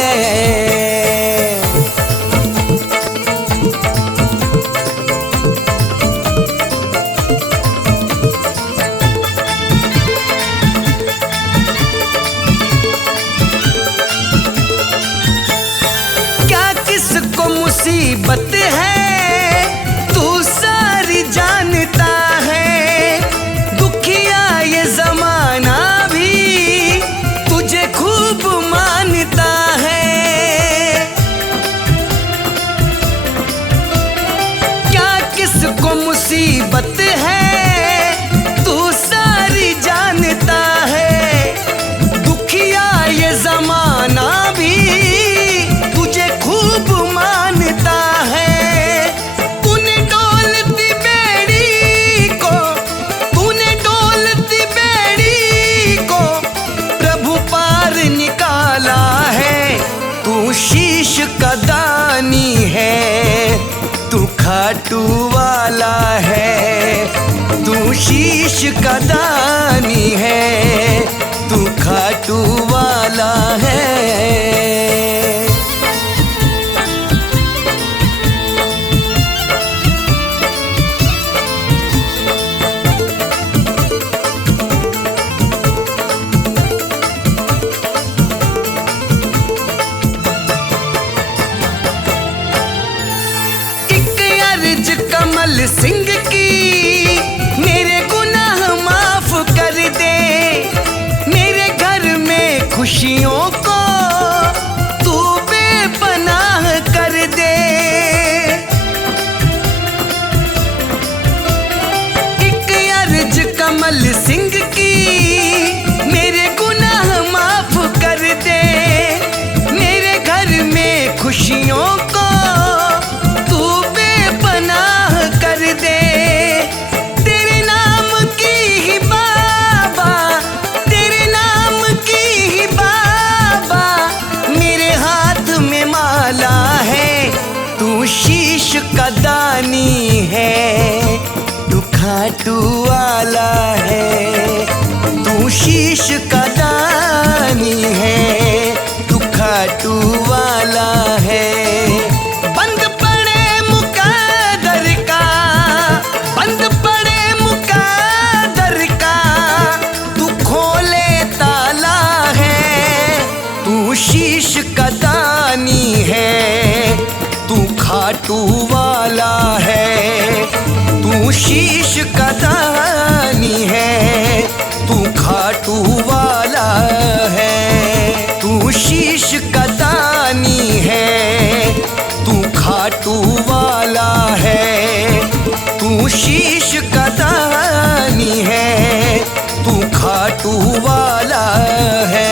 क्या किसको मुसीबत है तू सारी जानता है, दुखिया ये जमाना भी तुझे खूब मानता है। क्या किसको मुसीबत है तू सारी जानता है, दुखिया ये जमाना भी तुझे खूब मानता है। तूने डोलती बेड़ी को, तूने डोलती बेड़ी को प्रभु पार निकाला है। तू शीश का दानी है, तू खा खाटू वाला है, तू शीश का दानी है, तू खाटू वाला है। कमल सिंह की मेरे गुनाह माफ कर दे, मेरे घर में खुशियों को तू बेपनाह कर दे। एक अर्ज कमल सिंह की मेरे गुनाह माफ कर दे, मेरे घर में खुशियों को कर दे। तेरे नाम की ही बाबा, तेरे नाम की ही बाबा, मेरे हाथ में माला है, तू शीश का दानी है, तू खाटू वाला है, तू शीश का दानी है, तू खाटू वाला है। बंद पड़े मुकद्दर का, तू खोले ताला है, तू शीश का दानी है, तू खाटू वाला है, तू शीश का दानी है, तू खाटू वाला है, तू शीश का दानी है, तू खाटू वाला है, तू शीश का दानी है, तू खाटू वाला है।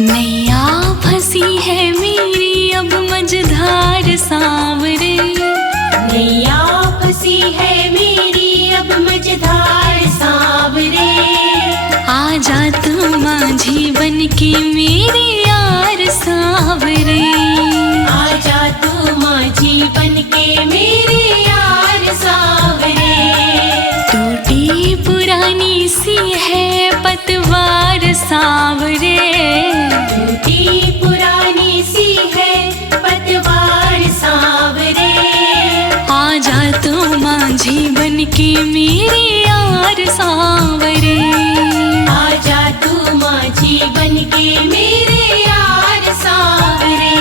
नैया फंसी है मेरी अब मझधार सांवरे, नैया फंसी है मेरी अब मझधार सांवरे। आजा तू माझी बनके मेरे यार सांवरे, आजा तू माझी बनके मेरे यार सांवरे। टूटी पुरानी सी है पतवार सांवरे, टूटी पुरानी सी है पतवार सांवरे। आजा तू माझी बनके मेरे यार सांवरे, आजा तू माझी बनके मेरे यार सांवरे।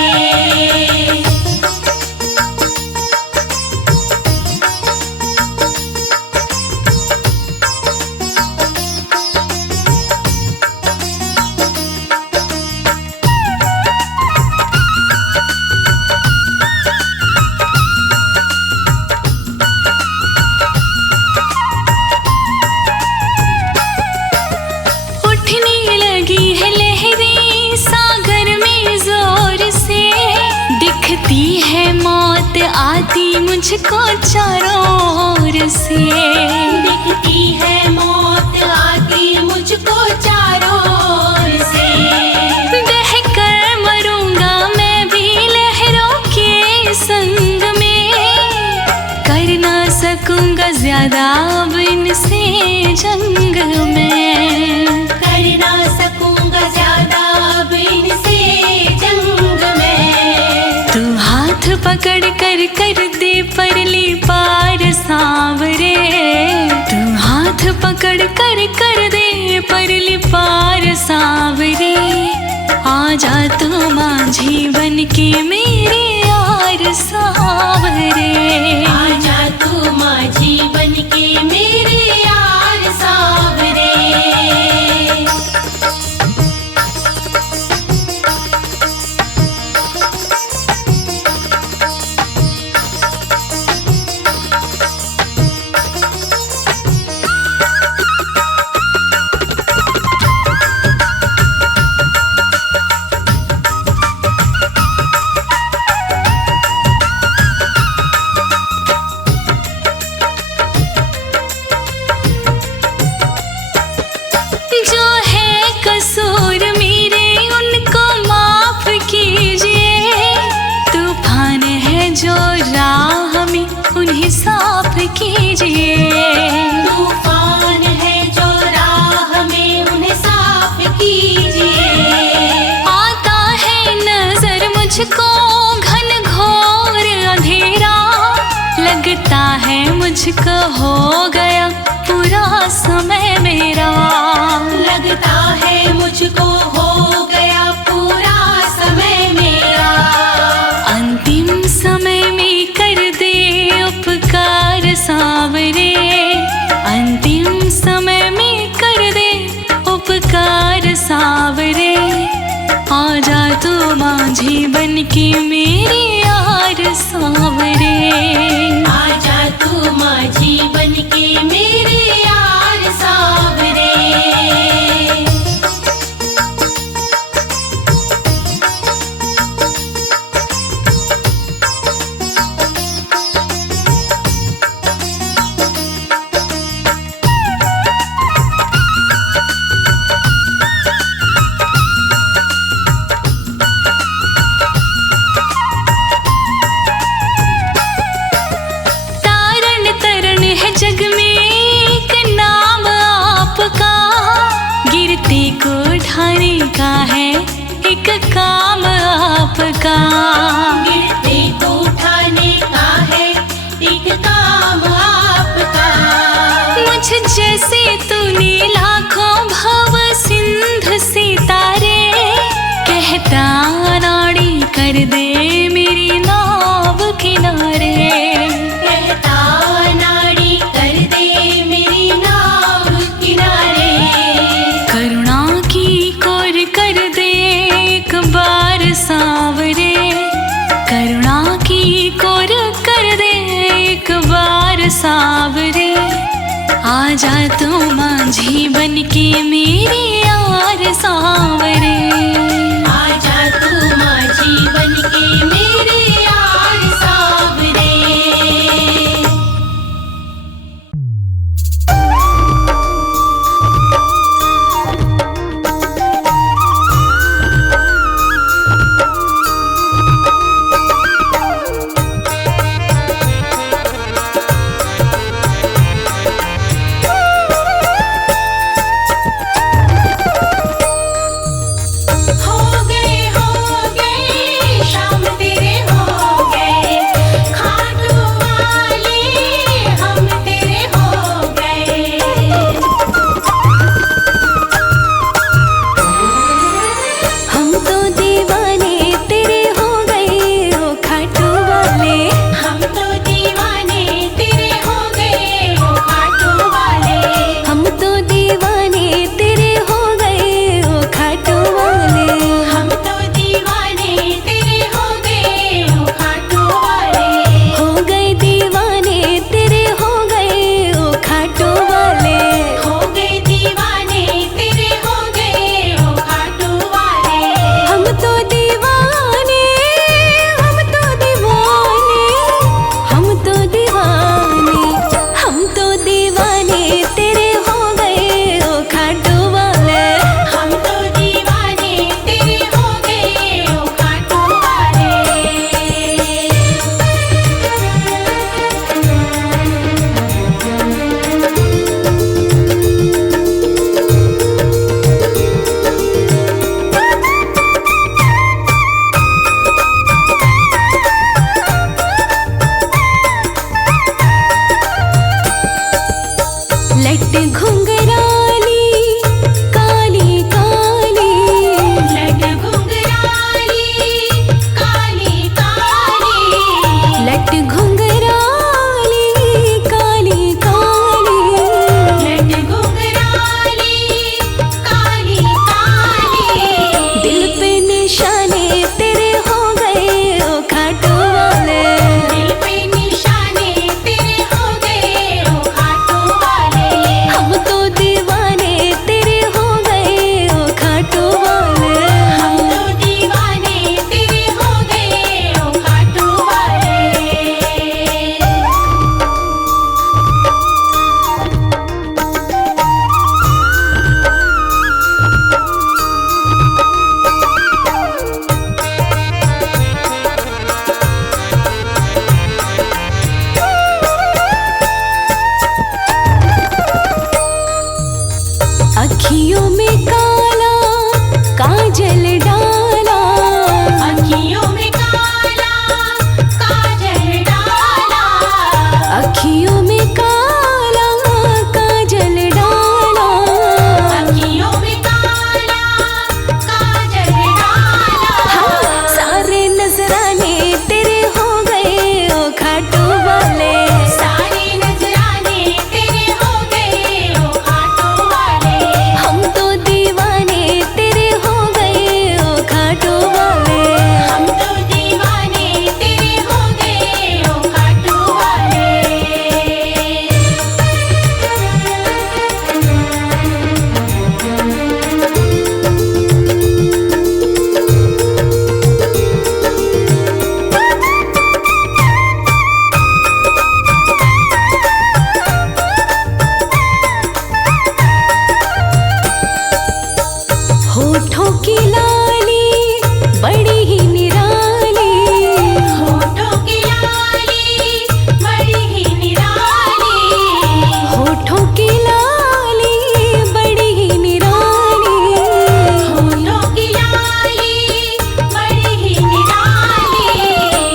आती मुझको चारों ओर से, दिखती है मौत आती मुझको चारों ओर से। बहकर मरूंगा मैं भी लहरों के संग में, कर ना सकूंगा ज्यादा अब इनसे जंग में, कर ना सकूंगा ज्यादा अब इनसे जंग में। तू हाथ पकड़ कर दे परली पार सांवरे, तू हाथ पकड़ कर दे परली पार सांवरे। आजा तू माझी बनके मेरे यार सांवरे, आजा तू माझी बनके मेरे यार सांवरे। कीजिए। तूफान है जो राह में उन्हें साफ कीजिए। आता है नजर मुझको घन घोर अंधेरा, लगता है मुझको हो गया पूरा समय मेरा। लगता है मुझको हो गया पूरा समय मेरा। अंतिम समय में कर दे उपकार सांवरे, अंतिम समय में कर दे उपकार सांवरे। आजा तू माझी बनके मेरे यार सांवरे। आजा तू माझी बनके मेरे यार सांवरे। तारण तरण है जग में एक नाम आपका, गिरते को उठाने का है एक काम आपका। गिरते को उठाने का है एक काम आपका। मुझ जैसे तूने लाखों भव सिंध सितारे, कहता नाड़ी कर दे मेरी नाव किनारे। कहता नाड़ी कर दे मेरी नाव किनारे। करुणा की कोर कर दे एक बार सांवरे, करुणा की कोर कर दे एक बार सांवरे। आजा तू माझी बनके मेरे यार सांवरे। आजा तू माझी बनके मेरे यार सांवरे। काजल डाला, अखियों में काला काजल डाला, अखियों में काला काजल डाला, अखियों में काला काजल डाला। हाँ, सारे नजराने तेरे हो गए ओ खाटू वाले, सारे नजराने तेरे हो गए ओ खाटू वाले, हम तो दीवाने तेरे हो गए ओ खाटू वाले। हम तो दीवाने तेरे हो गए ओ खाटू वाले। होठों की लाली बड़ी ही निराली, होठों की लाली बड़ी ही निराली, होठों की लाली बड़ी ही निराली, होठों की लाली बड़ी ही निराली।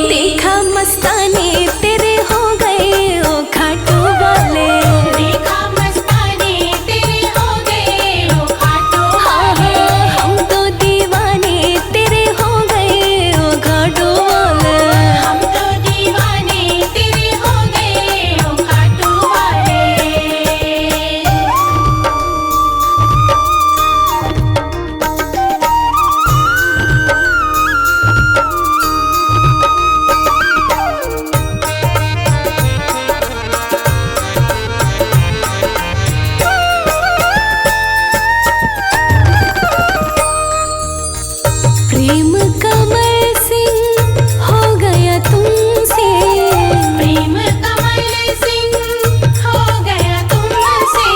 देखा मस्ताने तेरे हो गए ओ खाटू वाले, देखा मस्ताने तेरे हो गए ओ खाटू हाँ वाले, हाँ, हम तो दीवाने तेरे हो गए ओ खाटू वाले। हम तो दीवाने तेरे हो गए ओ खाटू वाले। प्रेम कमल सिंह हो गया तुमसे, प्रेम कमल सिंह हो गया तुमसे,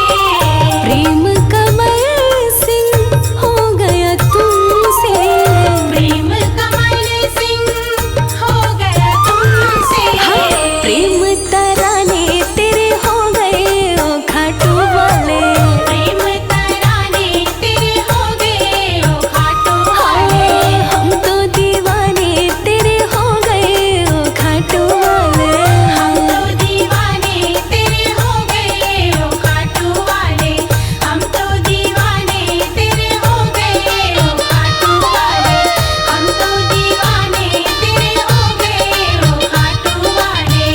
प्रेम कमल सिंह हो गया तुमसे, प्रेम कमल सिंह हो गया तुमसे। हाँ, प्रेम तराने तेरे हो गए ओ खाटू वाले, प्रेम तराने तेरे हो गए ओ खाटू वाले, हाँ, हम तो दीवाने तेरे हो गए ओ खाटू वाले। हम तो दीवाने तेरे हो गए ओ खाटू वाले, हम तो दीवाने तेरे हो गए ओ खाटू वाले, हम तो दीवाने तेरे हो गए ओ खाटू वाले।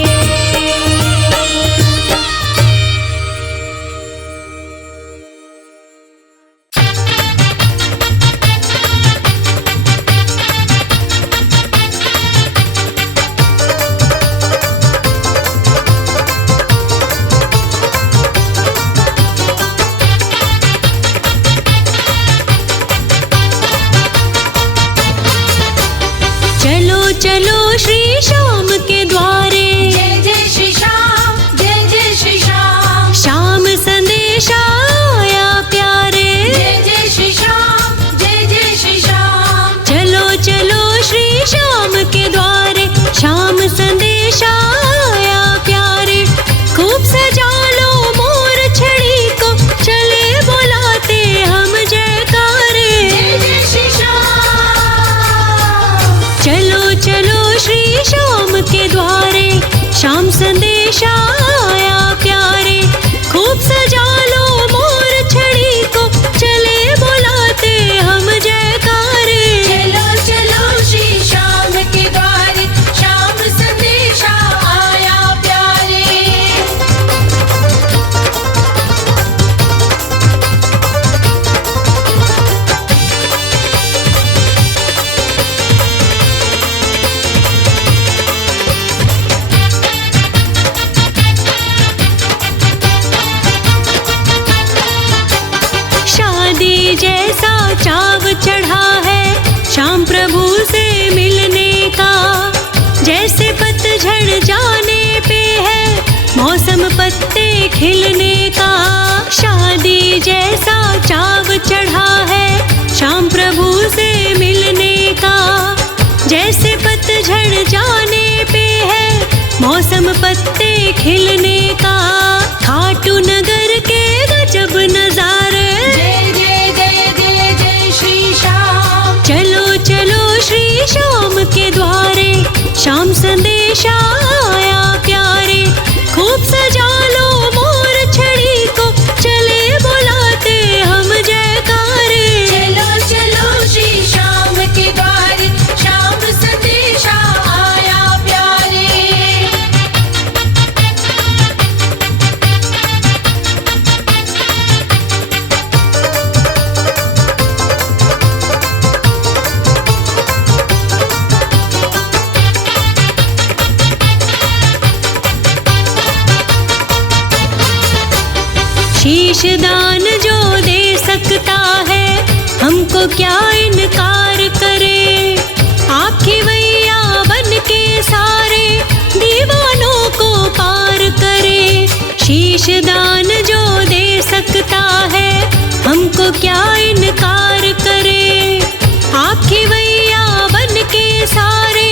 चलो चलो श्री श्याम के द्वारे, जय जय श्री श्याम, जय जय श्री श्याम, श्याम संदेशा आया प्यारे। जय जय श्री श्याम, जय जय श्री श्याम। चलो चलो श्री श्याम के द्वारे, श्याम संदेशा आया प्यारे। खूब सजा लो मोर छड़ी को, चले बुलाते हम जयकारे। जय जय श्री श्याम। चलो चलो श्री श्याम के द्वारे, श्याम संदेशा आया प्यारे। खूब सजा लो मोर छड़ी को, चले बुलाते हम जयकारे। चलो चलो श्री श्याम के द्वारे, श्याम संदेशा आया प्यारे। शादी जैसा चाव चढ़ा है श्याम प्रभु से मिलने का, जैसे पतझड़ जाने पे है मौसम पत्ते खिलने का। शादी जैसा चाव चढ़ा है श्याम प्रभु से मिलने का, जैसे पतझड़ जाने पे है मौसम पत्ते खिलने का। खाटू नगर के गजब नजारे, जय जय जय जय जय श्री श्याम। दान जो दे सकता है हमको क्या इनकार करे। आपकी वैया बन के सारे दीवानों को पार करे। शीश दान जो दे सकता है हमको क्या इनकार करे। आपकी वैया बन के सारे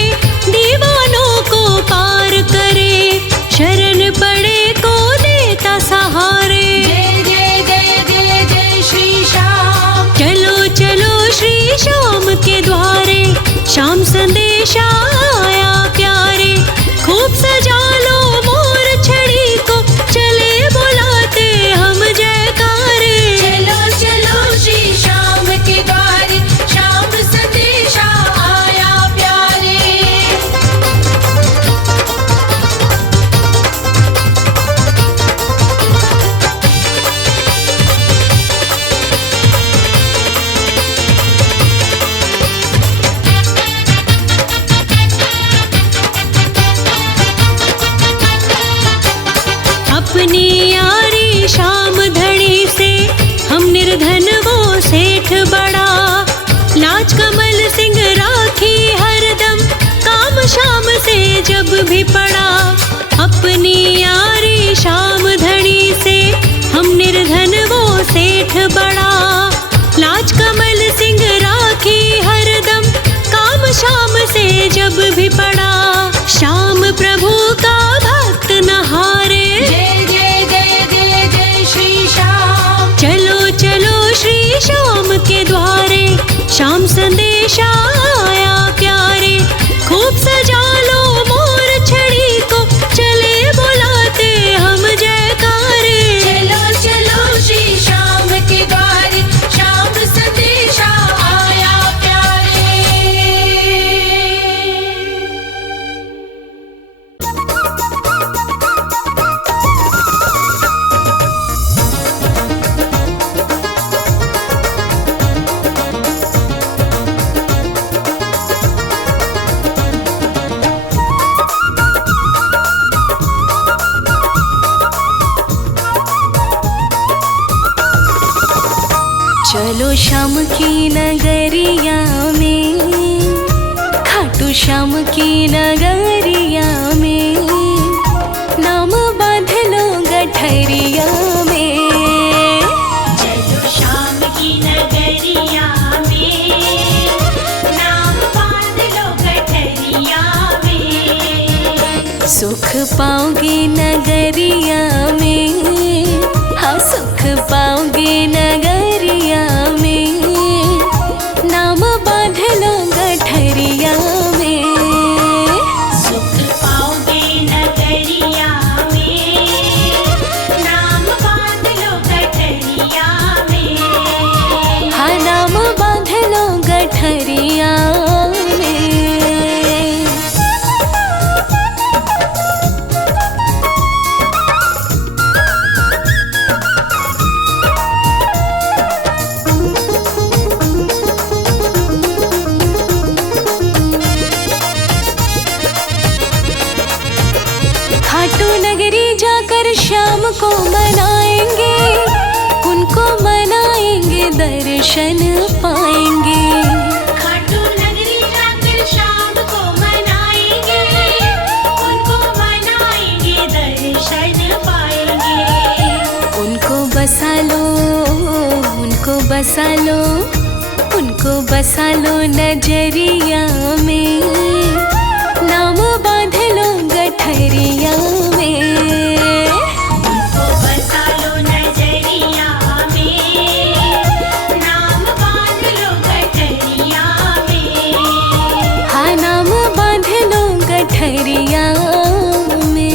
दीवानों को पार करे। शरण पड़े को देता सहारे। जय जय जय जय जय श्री श्याम। चलो चलो श्री श्याम के द्वारे, श्याम संदेशा आया प्यारे। खूब सजा लो मोर छड़ी को, चले बुलाते हम जयकारे। चलो चलो श्री श्याम के द्वारे, श्याम संदेशा आया प्यारे। अपनी यारी शाम धड़ी से हम निर्धन वो सेठ बड़ा। लाज कमल सिंह राखी हरदम, काम शाम से जब भी पड़ा। अपनी यारी शाम धड़ी से हम निर्धन वो सेठ बड़ा। लाज कमल सिंह राखी हरदम, काम शाम से जब भी पड़ा। श्याम प्रभु का भक्त नहारे। जय जय जय जय जय श्री श्याम। चलो चलो श्री श्याम के द्वारे, श्याम संदेशा आया प्यारे। खूब सजा लो मोर छड़ी को, चले बुलाते हम जयकारे। चलो चलो श्री श्याम के द्वारे, श्याम संदेशा आया प्यारे। चलो श्याम की नगरिया में, खाटू श्याम की नगरिया में, नाम बांध लो गठरिया में। चलो श्याम की नगरिया में, नाम बांध लो गठरिया में। सुख पाओगे नगरिया में, हाँ सुख पाओगे नगरिया में, नाम बांध लो गठरिया में। सुख पाओगे नगरिया में, नाम बांध लो गठरिया में। हाँ नाम बांध लो गठरिया में। खाटू नगरी जाकर श्याम को मनाएंगे, उनको मनाएंगे दर्शन पाएंगे। खाटू नगरी जाकर श्याम को मनाएंगे, उनको मनाएंगे दर्शन पाएंगे। उनको बसा लो, उनको बसा लो, उनको बसा लो नजरिया में, नाम बांध लो गठरिया में। उनको बसा लो नजरिया में, नाम बांध लो गठरिया में। हाँ नाम बांध लो गठरिया में।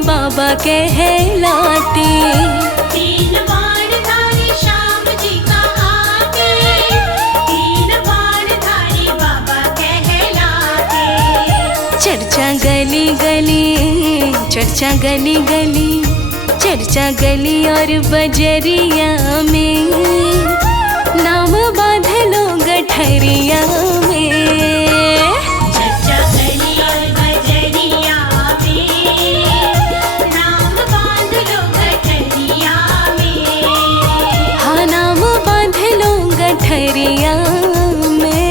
बाबा कहलाते। तीन बाण धारी गली गली, चर्चा गली गली, चर्चा गली और बजरिया में, नाम बांध लो गठरिया में। चर्चा गली और बजरिया में, नाम बांध लो गठरिया में। हाँ, नाम बांध लो गठरिया में।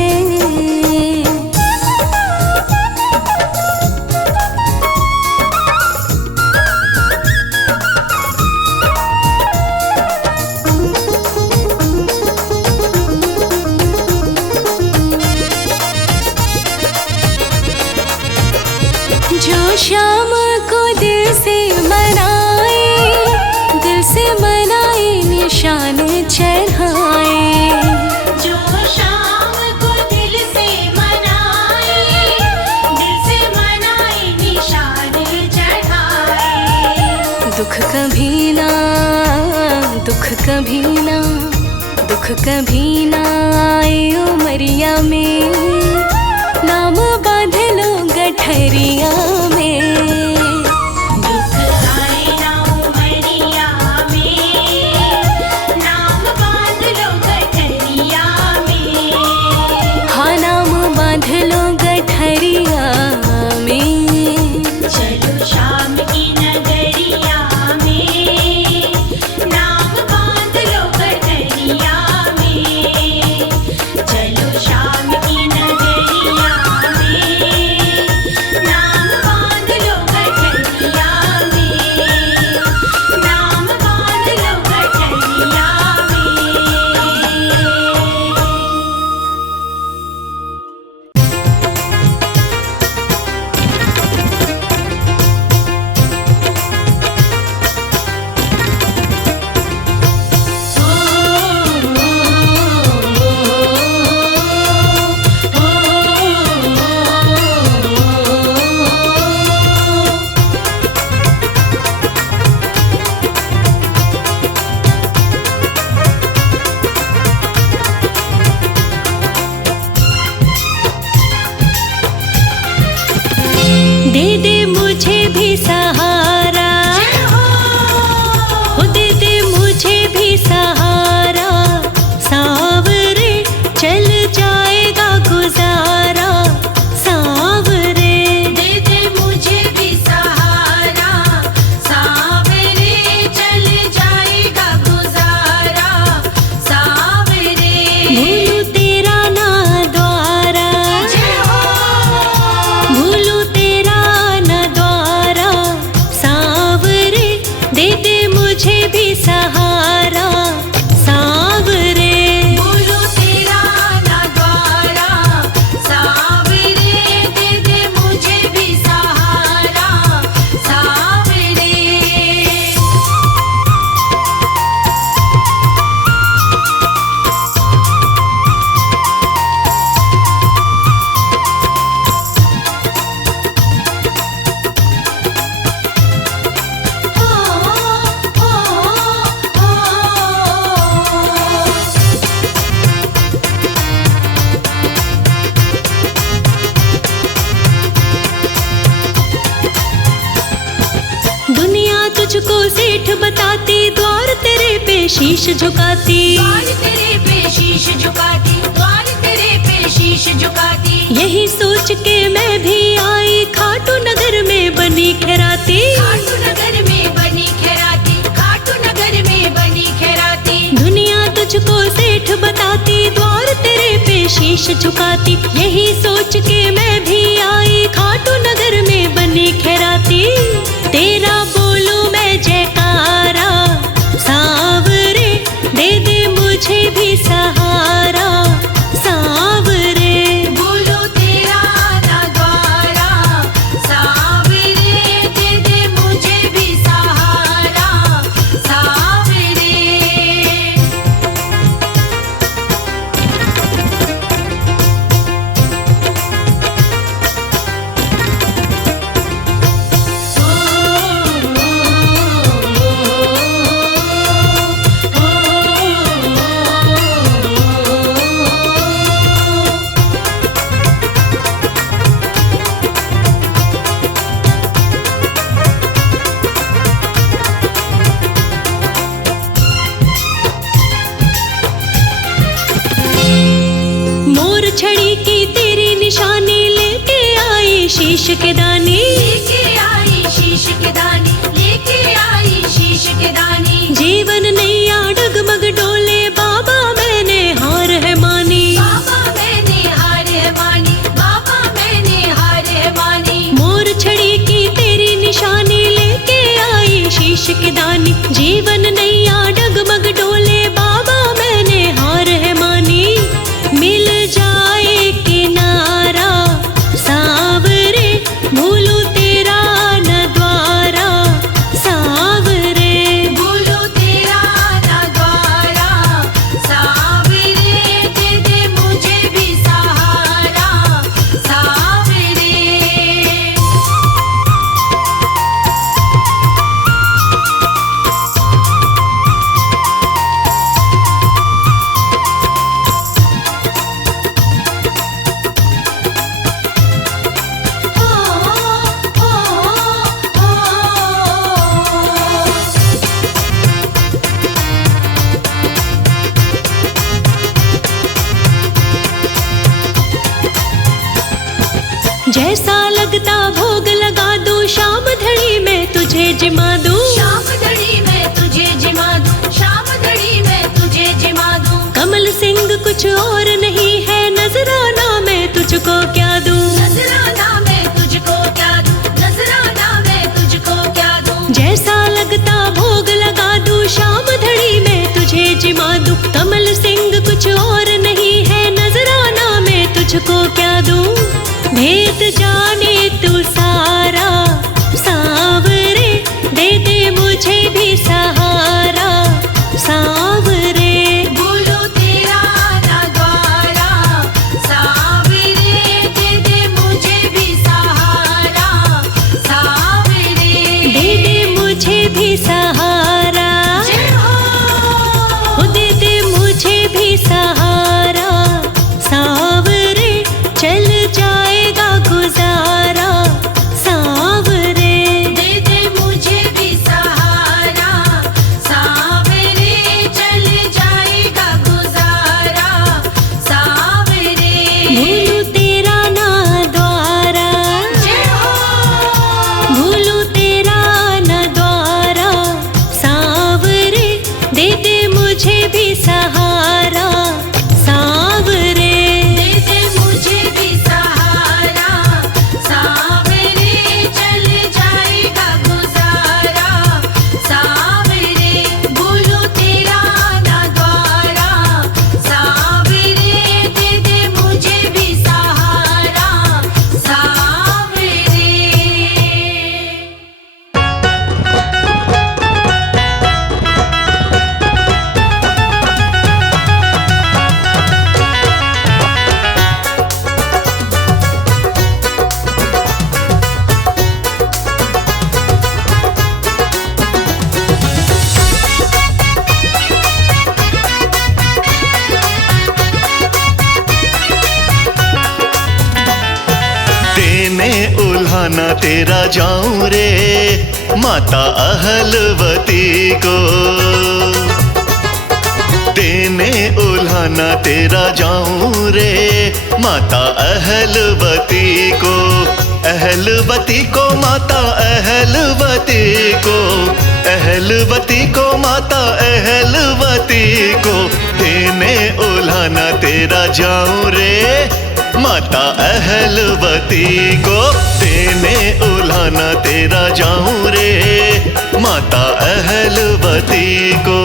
जो शाम को दिल से मनाए, दिल से मनाए निशान चढ़ाए। जो शाम को दिल से मनाए, दिल से मनाए निशान चढ़ाए। दुख कभी ना, दुख कभी ना, दुख कभी ना आए उमरिया में, नाम बांध लो गठरिया में। दुख आए ना उमरिया में, नाम बांध लो गठरिया में। हाँ, नाम बांध लो गठरिया में। चलो शाम की नगरिया में, नाम बांध लो गठरिया में। चलो शाम की नगरिया में, नाम बांध लो गठरिया में। नाम बांध लो गठरिया में। दे दे मुझे भी सहारा, ओ दे दे मुझे भी सहारा, सांवरे चल जाएगा गुजारा, सांवरे। दे दे मुझे भी सहारा, सांवरे चल जाएगा गुजारा, सांवरे। भूलू तेरा ना द्वारा, भूलू तेरा ना द्वारा, सांवरे। दे दे मुझे भी सहारा, सांवरे। बोलो तेरा ना द्वारा, सांवरे। दे दे मुझे भी सहारा, सांवरे। दुनिया तुझको सेठ बताती, द्वार तेरे पे शीश झुकाती। द्वार तेरे पे शीश झुकाती, द्वार तेरे पे शीश झुकाती। यही सोच के मैं भी आई, खाटू नगर में बनी खैराती। खाटू नगर में बनी खैराती, खाटू नगर में बनी खैराती। दुनिया तुझको सेठ बताती, द्वार तेरे पे शीश झुकाती। यही सोच के मैं भी आई, खाटू नगर में बनी खैराती। तेरा बोलूं मैं जयकारा, सांवरे। दे दे मुझे भी सहारा, सांवरे। बोलो तेरा ना द्वारा, सांवरे। दे दे मुझे भी सहारा, सांवरे। ओ छड़ी की तेरी निशानी लेके आई शीश के दानी, लेके आई शीश के दानी, लेके आई शीश के दानी। जीवन नैया डगमग डोले बाबा मैंने हार है मानी, बाबा मैंने हार है मानी, बाबा मैंने हार है मानी। मोर छड़ी की तेरी निशानी लेके आई शीश के दानी, जीवन नैया डगमग डोले बाबा मैंने हार है मानी। मिल जाए किनारा सावरे, भूलूं तेरा न द्वारा सावरे, भूलूं तेरा ना द्वारा सावरे, दे दे मुझे भी सहारा सावरे। जैसा लगता भोग लगा दूं शाम धड़ी में तुझे जिमा दूं, शाम घड़ी में तुझे जिमा दूं, शाम घड़ी में तुझे जिमा दूं। कमल सिंह कुछ और नहीं है नजराना मैं तुझको क्या दूं, नजराना मैं तुझको क्या दूं, नजराना मैं तुझको क्या दूं। जैसा लगता भोग लगा दूं शाम धड़ी में तुझे जिमा दूं। कमल सिंह कुछ और नहीं है नजराना मैं तुझको क्या दूं। भेद जाने तू सारा सावरे, दे दे मुझे भी सहारा सावरे। भूलूं तेरा ना द्वारा सावरे, दे दे मुझे भी सहारा सावरे। दे दे मुझे भी सहारा, जय हो। ओ दे दे मुझे भी सहारा सावरे, चल जाएगा गुजारा सावरे। दे दे मुझे भी सहारा सावरे, चल जाएगा गुजारा सावरे। भूलूं तेरा ना द्वारा, जय हो। भूलूं तेरा न द्वारा सावरे, दे दे मुझे भी सहारा सावरे। दे दे मुझे भी सहारा सावरे, चल जाएगा गुजारा सावरे। भूलूं तेरा ना द्वारा सावरे, दे दे मुझे भी सहारा सावरे। तेने उल्हाना तेरा जाऊं रे माता अहलवती को। तेने उल्हाना तेरा जाऊं रे माता अहलवती को। अहलवती को माता अहलवती को, अहलवती को माता अहलवती को। तेने उल्हाना तेरा जाऊं रे माता अहलवती को। तेने उल्हाना तेरा जाऊं रे माता अहलवती को।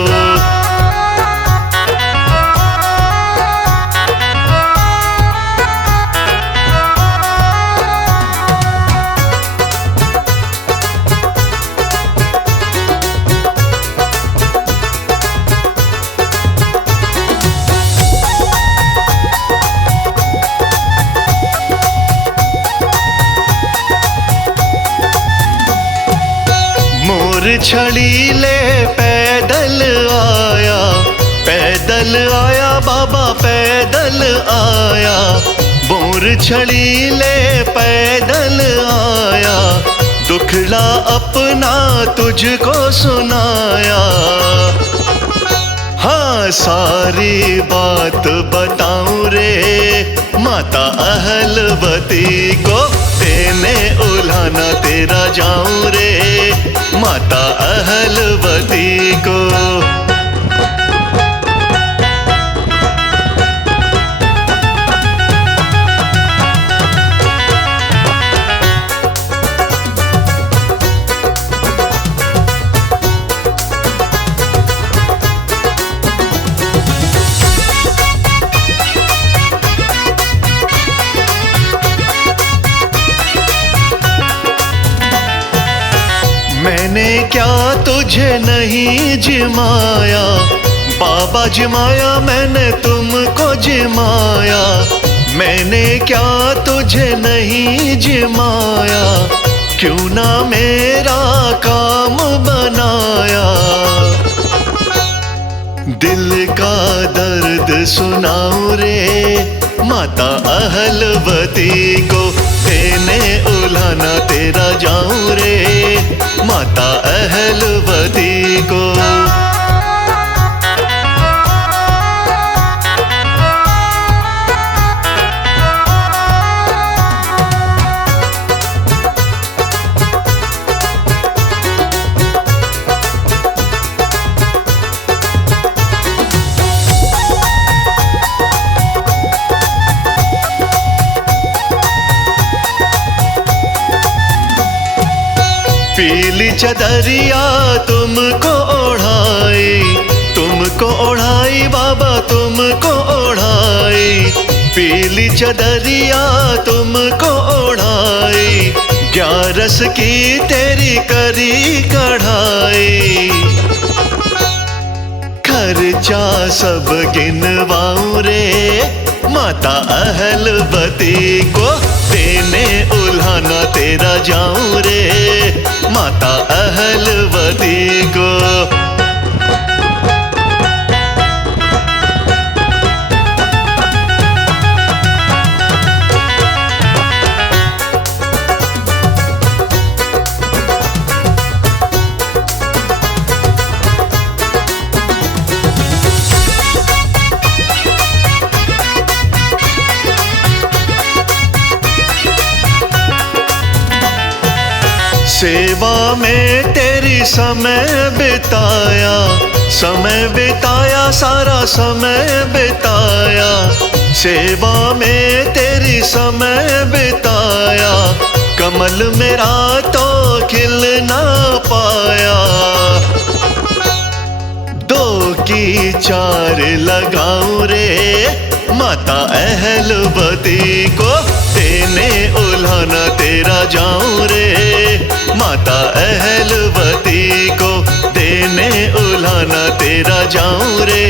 मोर छड़ीले पैदल आया, पैदल आया बाबा पैदल आया। मोर छड़ीले पैदल आया, दुखड़ा अपना तुझको सुनाया। हाँ सारी बात बताऊं रे माता अहलवती को देने उल्हाना तेरा जाऊं रे, माता अहलवती को। मैंने क्या तुझे नहीं जिमाया, बाबा जिमाया मैंने तुमको जिमाया। मैंने क्या तुझे नहीं जिमाया, क्यों ना मेरा काम बनाया। दिल का दर्द सुनाऊं रे, माता अहलवती को देने उल्हाना तेरा जाऊं रे, माता अहलवती को। पीली चदरिया तुमको ओढ़ाई, तुमको ओढ़ाई बाबा तुमको ओढ़ाई। पीली चदरिया तुमको ओढ़ाई, 11 की तेरी करी कढ़ाई। खर्चा सब गिनवाऊं रे, माता अहलवती को देने उल्हाना तेरा जाऊं रे, माता अहलवती को। सेवा में तेरी समय बिताया, समय बिताया सारा समय बिताया। सेवा में तेरी समय बिताया, कमल मेरा तो खिल ना पाया। 2 की 4 लगाऊं रे, माता अहलवती को देने उल्हाना तेरा जाऊं रे, माता अहलवती को देने उल्हाना तेरा जाऊं रे,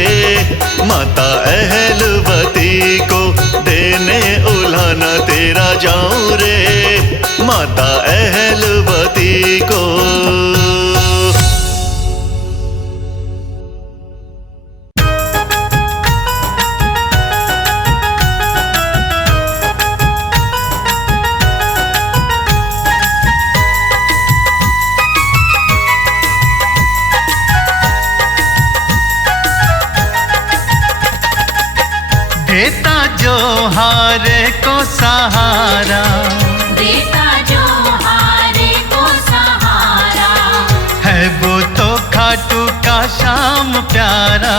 माता अहलवती को देने उल्हाना तेरा जाऊं रे, माता अहलवती को। देता जो हारे को सहारा, देता जो हारे को सहारा, है वो तो खाटू का श्याम प्यारा।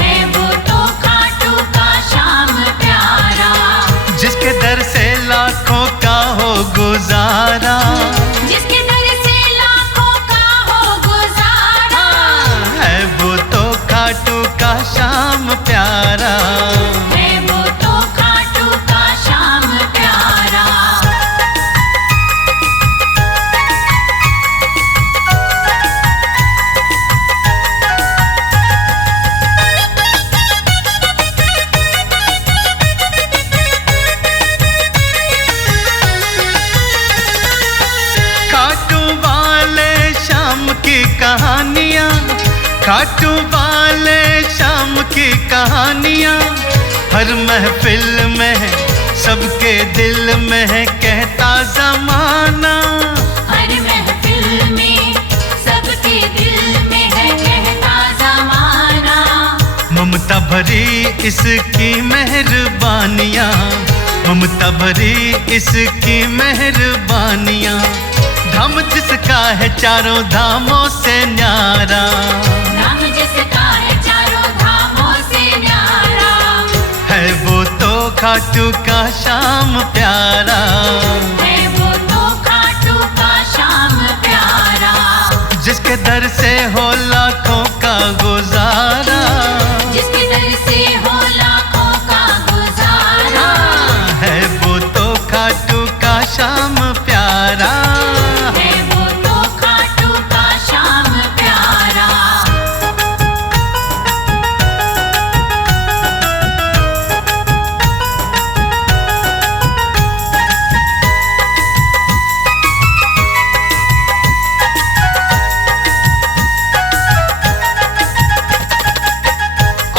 है वो तो खाटू का श्याम प्यारा, जिसके दर से लाखों का हो गुजारा, जिसके दर से लाखों का हो गुजारा। है वो तो खाटू का श्याम प्यारा। है वो तो खाटू का श्याम प्यारा। खाटू वाले श्याम की कहानियाँ, खाटू वाले श्याम की कहानियाँ, हर महफिल में है सबके दिल में है कहता जमाना। हर महफिल में सबके दिल में है कहता जमाना। ममता भरी इसकी मेहरबानियाँ, ममता भरी इसकी मेहरबानियाँ, धाम जिसका है चारों धामों से न्यारा, नाम जिसका है चारों धामों से न्यारा, है वो तो खाटू का श्याम प्यारा, है वो तो खाटू का श्याम प्यारा, जिसके दर से हो लाखों का गुजारा, जिसके दर से हो लाखों का गुजारा, है वो तो खाटू का श्याम प्यारा। है वो तो खाटू का श्याम प्यारा।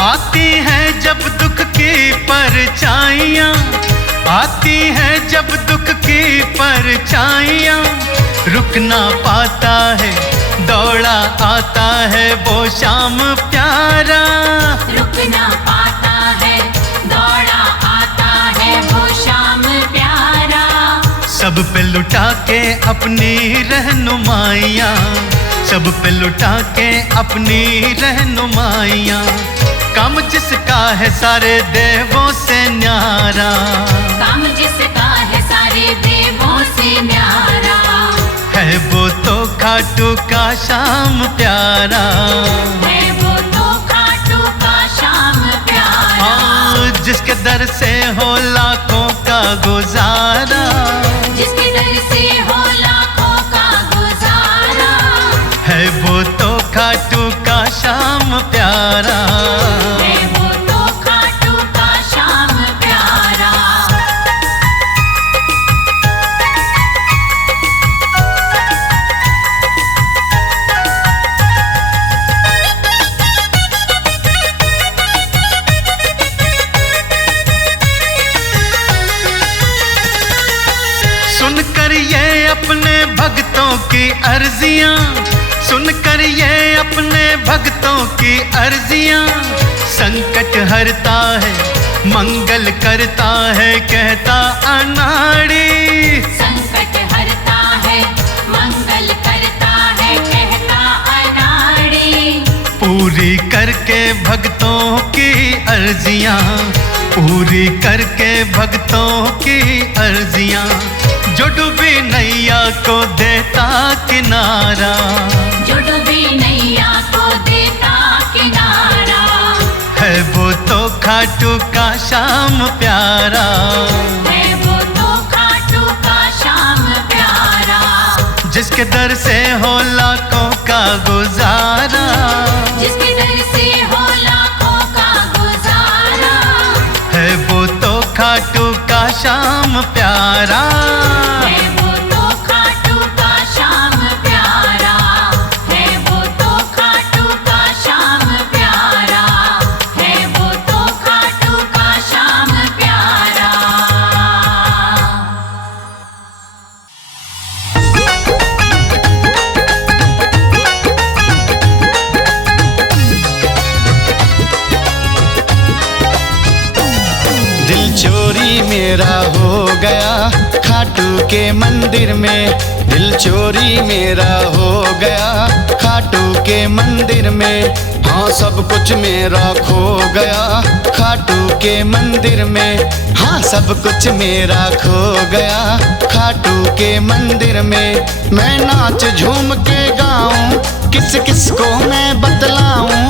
आती है जब दुख की परछाइयाँ, आती है जब दुख की परछाइयाँ, रुक ना पाता है दौड़ा आता है वो श्याम प्यारा, रुक ना पाता है दौड़ा आता है वो श्याम प्यारा, सब पे लुटा के अपनी रहनुमाइयाँ, सब पे लुटा के अपनी रहनुमाइयाँ, काम जिसका है सारे देवों से न्यारा, काम जिसका है सारे देवों से न्यारा, है वो तो खाटू का श्याम प्यारा, है वो तो खाटू का श्याम प्यारा, जिसके दर से हो लाखों का गुजारा, जिसके दर से हो लाखों का गुजारा, है वो तो खाटू का श्याम प्यारा। है वो तो खाटू का श्याम प्यारा। सुनकर ये अपने भक्तों की अर्जियां, सुनकर ये अपने भक्तों की अर्जियां, संकट हरता है मंगल करता है कहता अनाड़ी, संकट हरता है मंगल करता है कहता अनाड़ी, पूरी करके भक्तों की अर्जियां, पूरी करके भक्तों की अर्जियां, जो डूबी नैया को देता किनारा, जो डूबी नैया को देता किनारा, है वो तो खाटू का श्याम प्यारा, है वो तो खाटू का श्याम प्यारा, जिसके दर से हो लाखों का गुजारा, जिसके दर से हो लाखों का गुजारा, है वो तो खाटू का श्याम प्यारा, है वो तो खाटू का श्याम प्यारा, है वो तो खाटू का श्याम प्यारा, है वो तो खाटू का श्याम प्यारा। दिल चोरी मेरा हो गया खाटू के मंदिर में, दिल चोरी मेरा हो गया खाटू के मंदिर में, हाँ सब कुछ मेरा खो गया खाटू के मंदिर में, हाँ सब कुछ मेरा खो गया खाटू के मंदिर में, मैं नाच झूम के गाऊं किस किस को मैं बतलाऊं,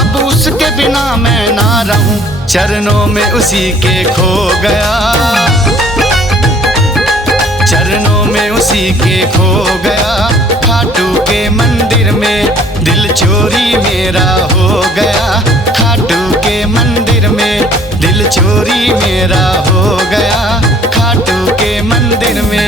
अब उसके बिना मैं ना रहूं, चरणों में उसी के खो गया, चरणों में उसी के खो गया खाटू के मंदिर में, दिल चोरी मेरा हो गया खाटू के मंदिर में, दिल चोरी मेरा हो गया खाटू के मंदिर में।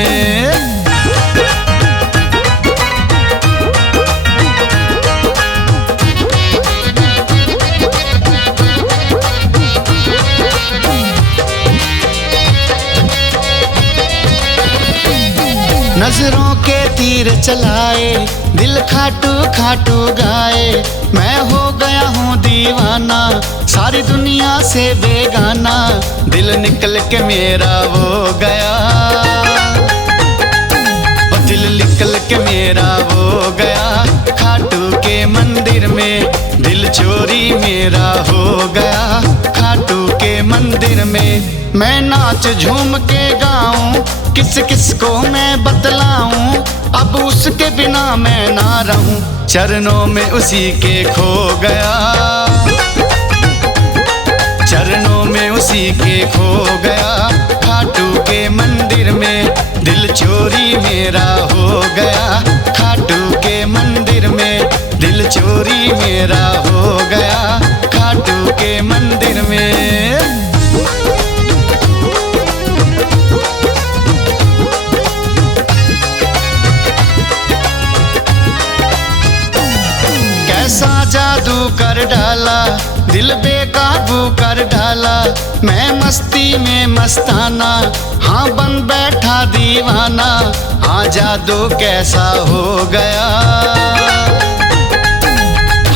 नजरों के तीर चलाए, दिल खाटू खाटू गाए। मैं हो गया हूँ दीवाना, सारी दुनिया से बेगाना। दिल निकल के मेरा हो गया, ओ दिल निकल के मेरा हो गया। खाटू के मंदिर में दिल चोरी मेरा हो गया। खाटू के मंदिर में मैं नाच झूम के गाऊं, किस किस को मैं बतलाऊं। अब उसके बिना मैं ना रहूं, चरणों में उसी के खो गया। चरणों में उसी के खो गया। खाटू के मंदिर में दिल चोरी मेरा हो गया। खाटू के मंदिर में दिल चोरी मेरा हो गया। खाटू के मंदिर में कैसा जादू कर डाला, दिल बेकाबू कर डाला। मैं मस्ती में मस्ताना, हाँ बन बैठा दीवाना। हाँ जादू कैसा हो गया,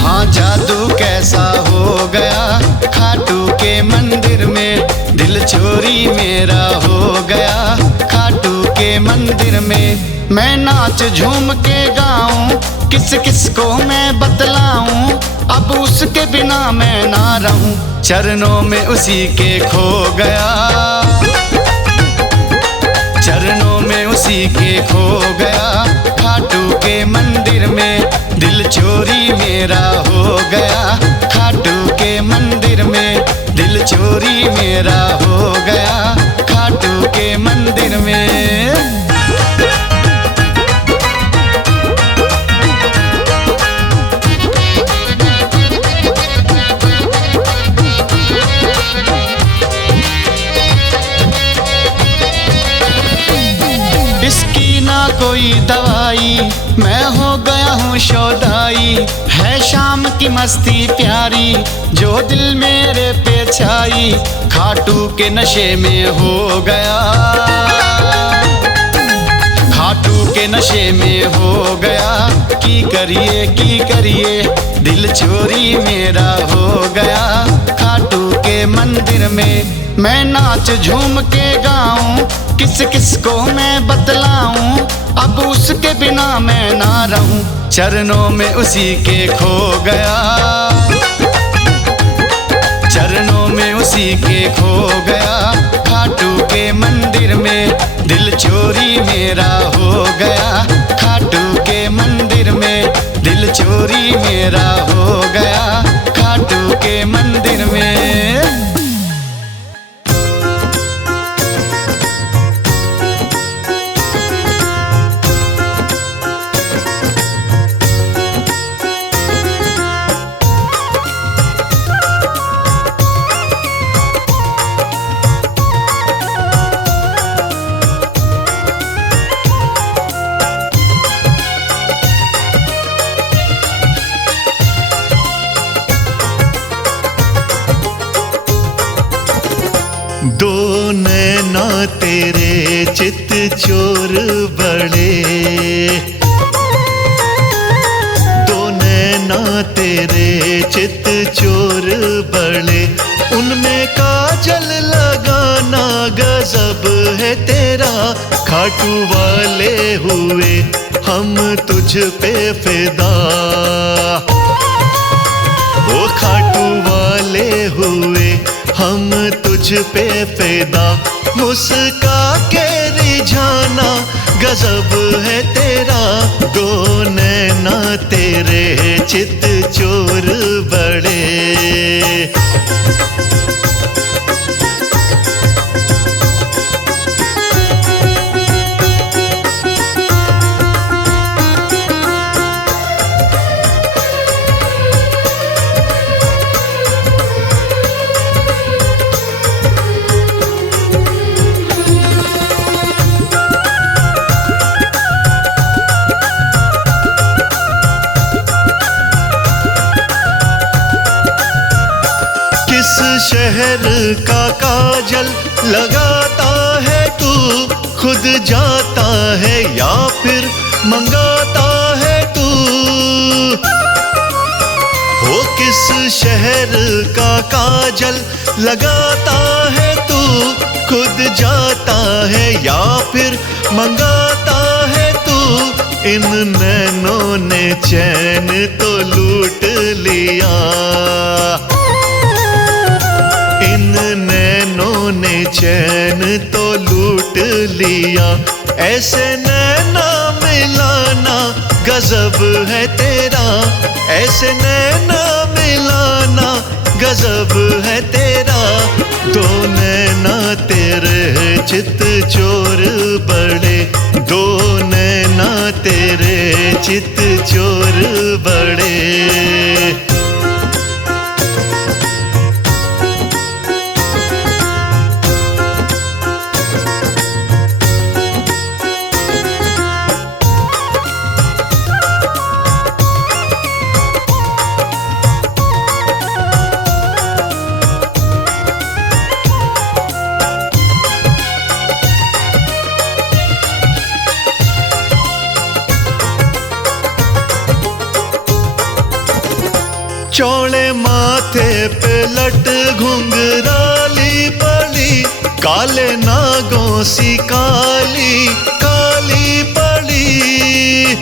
हाँ जादू कैसा हो गया। खाटू के मंदिर में दिल चोरी मेरा हो गया। खाटू के मंदिर में मैं नाच झूम के गाऊं, किस किस को मैं बतलाऊं। अब उसके बिना मैं ना रहूं, चरणों में उसी के खो गया। चरणों में उसी के खो गया। खाटू के मंदिर में दिल चोरी मेरा हो गया। खाटू के मंदिर में दिल चोरी मेरा हो गया। खाटू के मंदिर में इसकी ना कोई दवाई, मैं हो गया हूँ शोधाई। है शाम की मस्ती प्यारी, जो दिल मेरे पे छाई। खाटू के नशे में हो गया, खाटू के नशे में हो गया। की करिए दिल चोरी मेरा हो गया। खाटू के मंदिर में मैं नाच झूम के गाऊं, किस किस को मैं बतलाऊं। अब उसके बिना मैं ना रहूं, चरणों में उसी के खो गया। चरणों में उसी के खो गया। खाटू के मंदिर में दिल चोरी मेरा हो गया। खाटू के मंदिर में दिल चोरी मेरा हो गया। खाटू के मंदिर में दो नैना तेरे चित चोर बड़े, दो नैना तेरे चित चोर बड़े। उनमें काजल लगाना गजब है तेरा। खाटू वाले हुए हम तुझ पे फिदा, वो खाटू वाले हुए हम तुझ पे फिदा। मुस्का के रिझाना गजब है तेरा। दो नैना तेरे चित चोर बड़े। शहर का काजल लगाता है तू, खुद जाता है या फिर मंगाता है तू? हो किस शहर का काजल लगाता है तू? खुद जाता है या फिर मंगाता है तू? इन नैनों ने चैन तो लूट लिया, इन नैनों ने चैन तो लूट लिया। ऐसे नैना मिलाना गजब है तेरा, ऐसे नैना मिलाना गजब है तेरा। दो नैना तेरे चित चोर बड़े, दो नैना तेरे चित चोर बड़े। चौड़े माथे पे लट घुंघराली पड़ी, काले नागों सी काली काली पड़ी।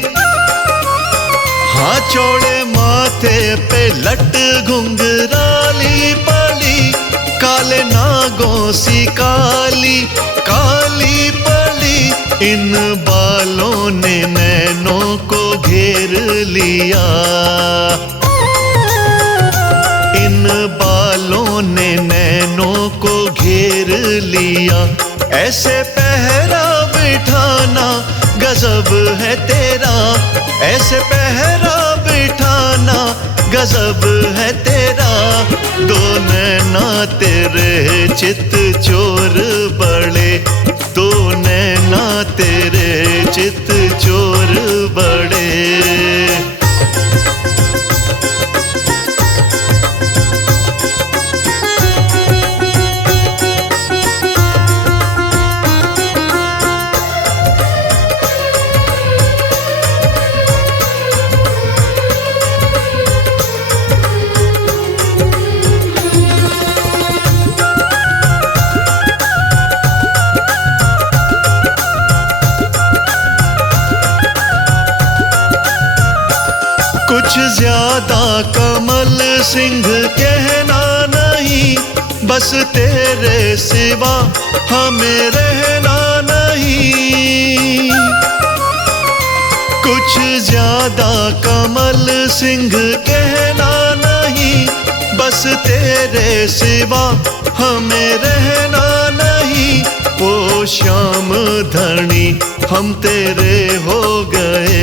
हाँ चौड़े माथे पे लट घुंघराली पड़ी, काले नागों सी काली काली पड़ी। इन बालों ने नैनों को घेर लिया, इन बालों ने नैनों को घेर लिया। ऐसे पहरा बिठाना गजब है तेरा, ऐसे पहरा बिठाना गजब है तेरा। दो नैना तेरे चित चोर बड़े, दो नैना तेरे चित चोर बड़े। कुछ ज्यादा कमल सिंह कहना नहीं, बस तेरे सिवा हमें रहना नहीं। कुछ ज्यादा कमल सिंह कहना नहीं, बस तेरे सिवा हमें रहना नहीं। ओ श्याम धनी हम तेरे हो गए,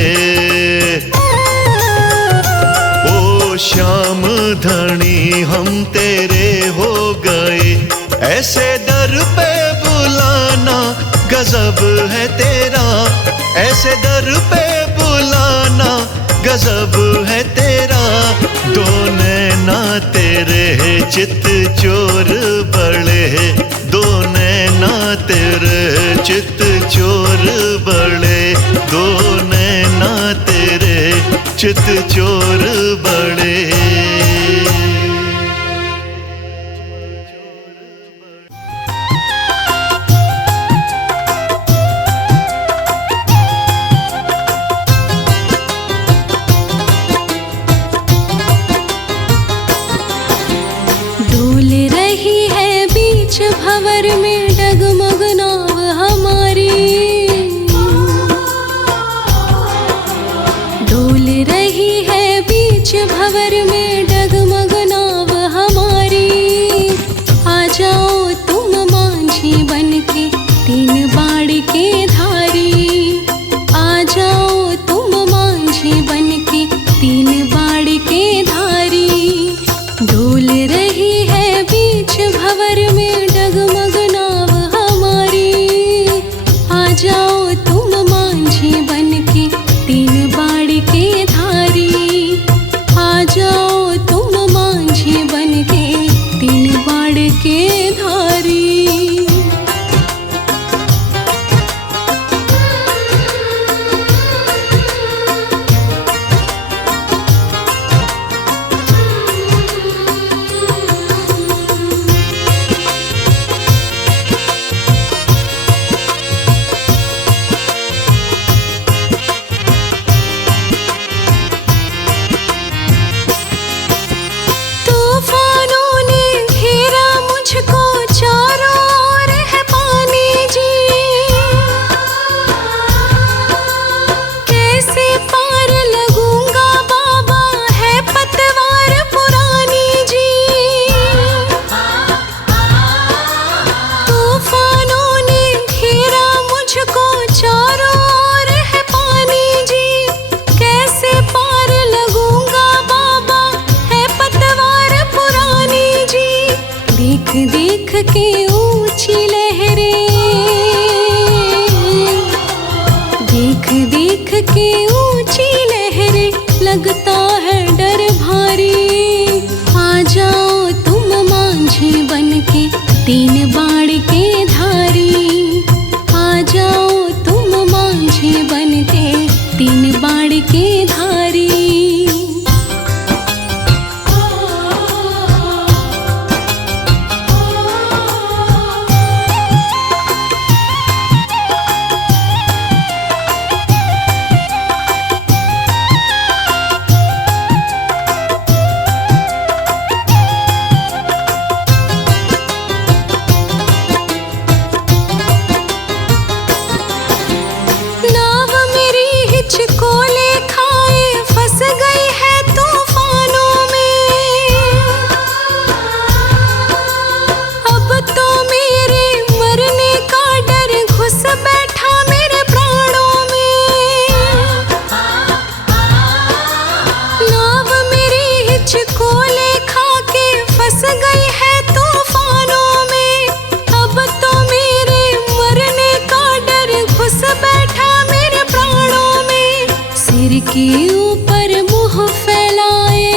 श्याम धनी हम तेरे हो गए। ऐसे दर पे बुलाना गजब है तेरा, ऐसे दर पे बुलाना गजब है तेरा। दो नैना तेरे चित चोर बड़े, दो नैना तेरे चित चोर बड़े, दो नैना तेरे चित चोर बड़े। डोल रही है बीच भंवर में डगमग नाव हमारी, डोल रही है बीच भंवर में डगमग नाव हमारी। आ जाओ तुम मांझी बनके तीन बाड़ के धारी, आ जाओ तुम मांझी बनके तीन बाड़ के धारी। डोल रही है बीच भंवर में डगमग नाव हमारी, आ जाओ तुम मांझी बनके तीन बाड़ के धारी, आ जाओ तुम मांझी बनके तीन बाड़ के धारी। के ऊंची लहरें, देख देख के ऊंची लहरें, लगता है डर भारी। आ जाओ तुम मांझी बनके तीन बाण के धारी, आ जाओ तुम मांझी बनके तीन बाण के धारी। नाव मेरी हिचकोले खाए फंस गई है तूफानों में, अब तो मेरे मरने का डर घुस बैठा मेरे प्राणों में। नाव मेरी हिचकोले खा के फंस गई है तूफानों में, अब तो मेरे मरने का डर घुस बैठा मेरे प्राणों में। सिर के ऊपर मुंह फैलाए,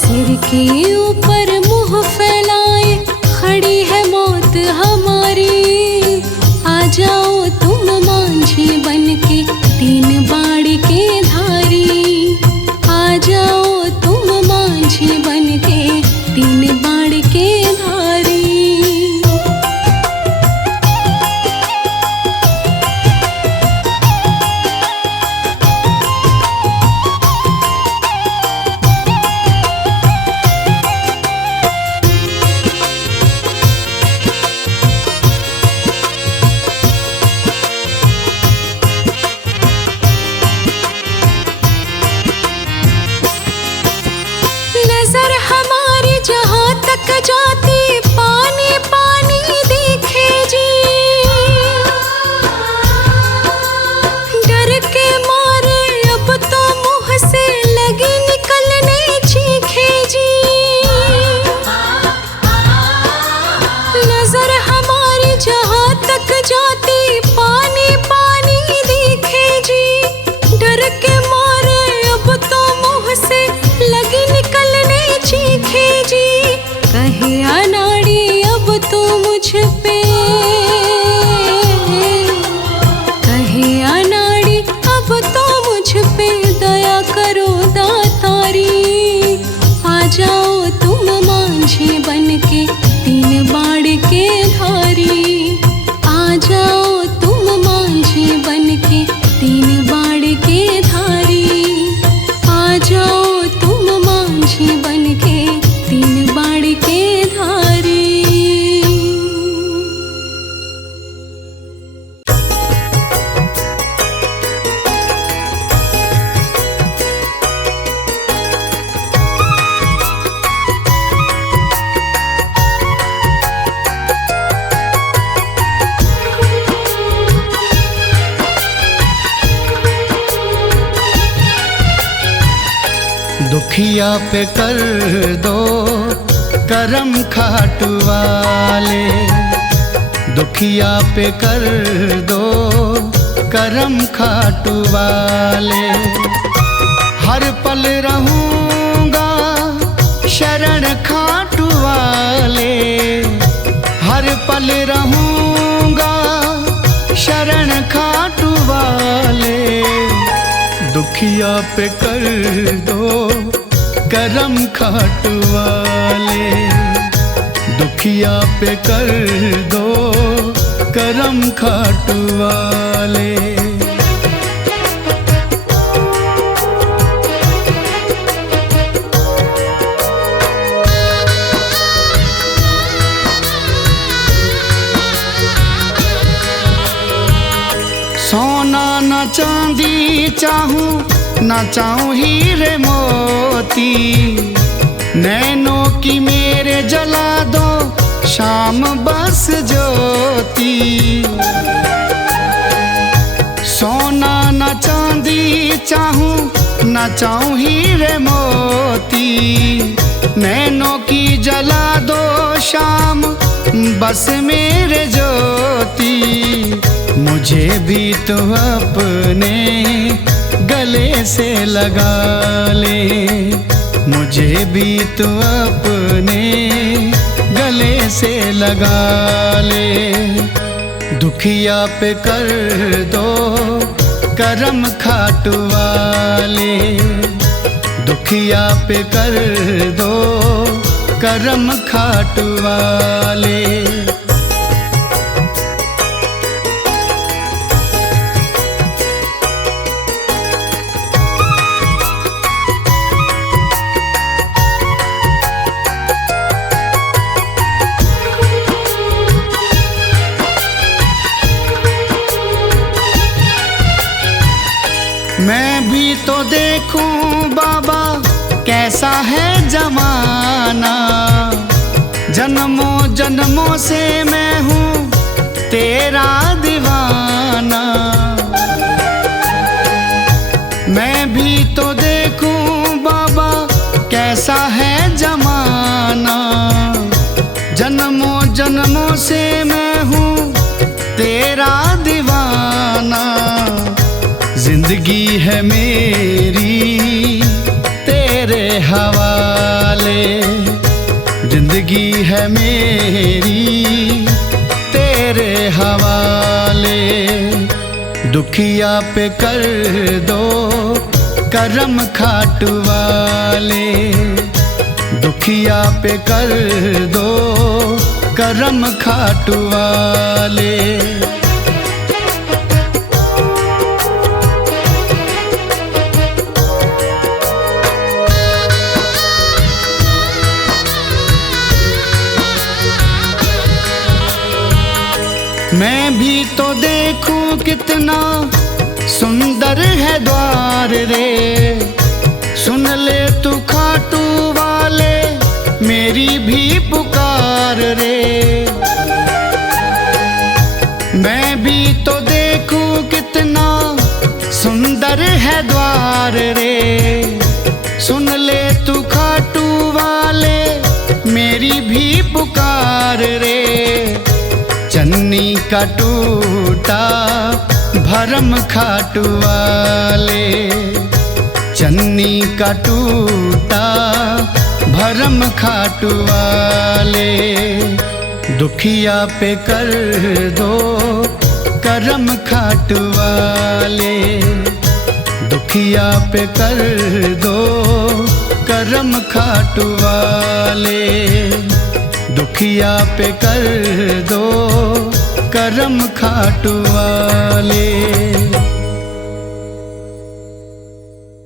सिर के ऊपर मुंह फैलाए, खड़ी है मौत हमारी। आ जाओ तुम मांझी बनके तीन बाण के धारी, आ जाओ तुम मांझी बनके तीन बाण के धारी। नजर हमारी जहाँ तक जाती पानी पानी दिखे जी, डर के मारे अब तो मुंह से लगी निकलने चीखे जी। नजर हमारी जहाँ तक जाती पानी पानी दिखे जी, डर के मारे अब तो मुंह से लगी निकलने चीखे जी। कहे अनाड़ी अब तो मुझ पे, कहे अनाड़ी अब तो मुझ पे दया करो दातारी। आ जाओ तुम मांझी बनके तीन बाण के धारी, आ जाओ तुम मांझी बनके तीन बाण के धारी, आ जाओ तुम मांझी बनके तीन बाण के धारी। दुखिया पे कर दो करम खाटू वाले, दुखिया पे कर दो करम खाटू वाले। हर पल रहूंगा शरण खाटू वाले, हर पल रहूंगा शरण खाटू वाले। दुखिया पे कर दो करम खाटू वाले, दुखिया पे कर दो करम खाटू वाले। सोना न चांदी चाहूं न चाहूं हीरे मोती, नैनों की मेरे जला दो शाम बस ज्योति। सोना न चांदी चाहूं न चाहूं हीरे मोती, नैनों की जला दो शाम बस मेरे ज्योति, मुझे भी तो अपने गले से लगा ले, मुझे भी तो अपने गले से लगा ले। दुखिया पे कर दो करम खाटू वाले, दुखिया पे कर दो करम खाटू वाले। मैं भी तो देखूं बाबा कैसा है जमाना, जन्मों जन्मों से मैं हूँ तेरा दीवाना। मैं भी तो देखूं बाबा कैसा है जमाना, जन्मों जन्मों से मैं हूँ तेरा दीवाना। जिंदगी है मेरी तेरे हवाले, जिंदगी है मेरी तेरे हवाले। दुखिया पे कर दो करम खाटू वाले, दुखिया पे कर दो करम खाटू वाले। मैं भी तो देखूं कितना सुंदर है द्वार रे, सुन ले तू खाटू वाले मेरी भी पुकार रे। मैं भी तो देखूं कितना सुंदर है द्वार रे, सुन ले तू खाटू वाले मेरी भी पुकार रे। चन्नी का टूटा भरम खाटू वाले, चन्नी का टूटा भरम खाटू वाले। दुखिया पे कर दो करम खाटू वाले, दुखिया पे कर दो करम खाटू वाले। दुखिया पे कर दो करम खाटू वाले।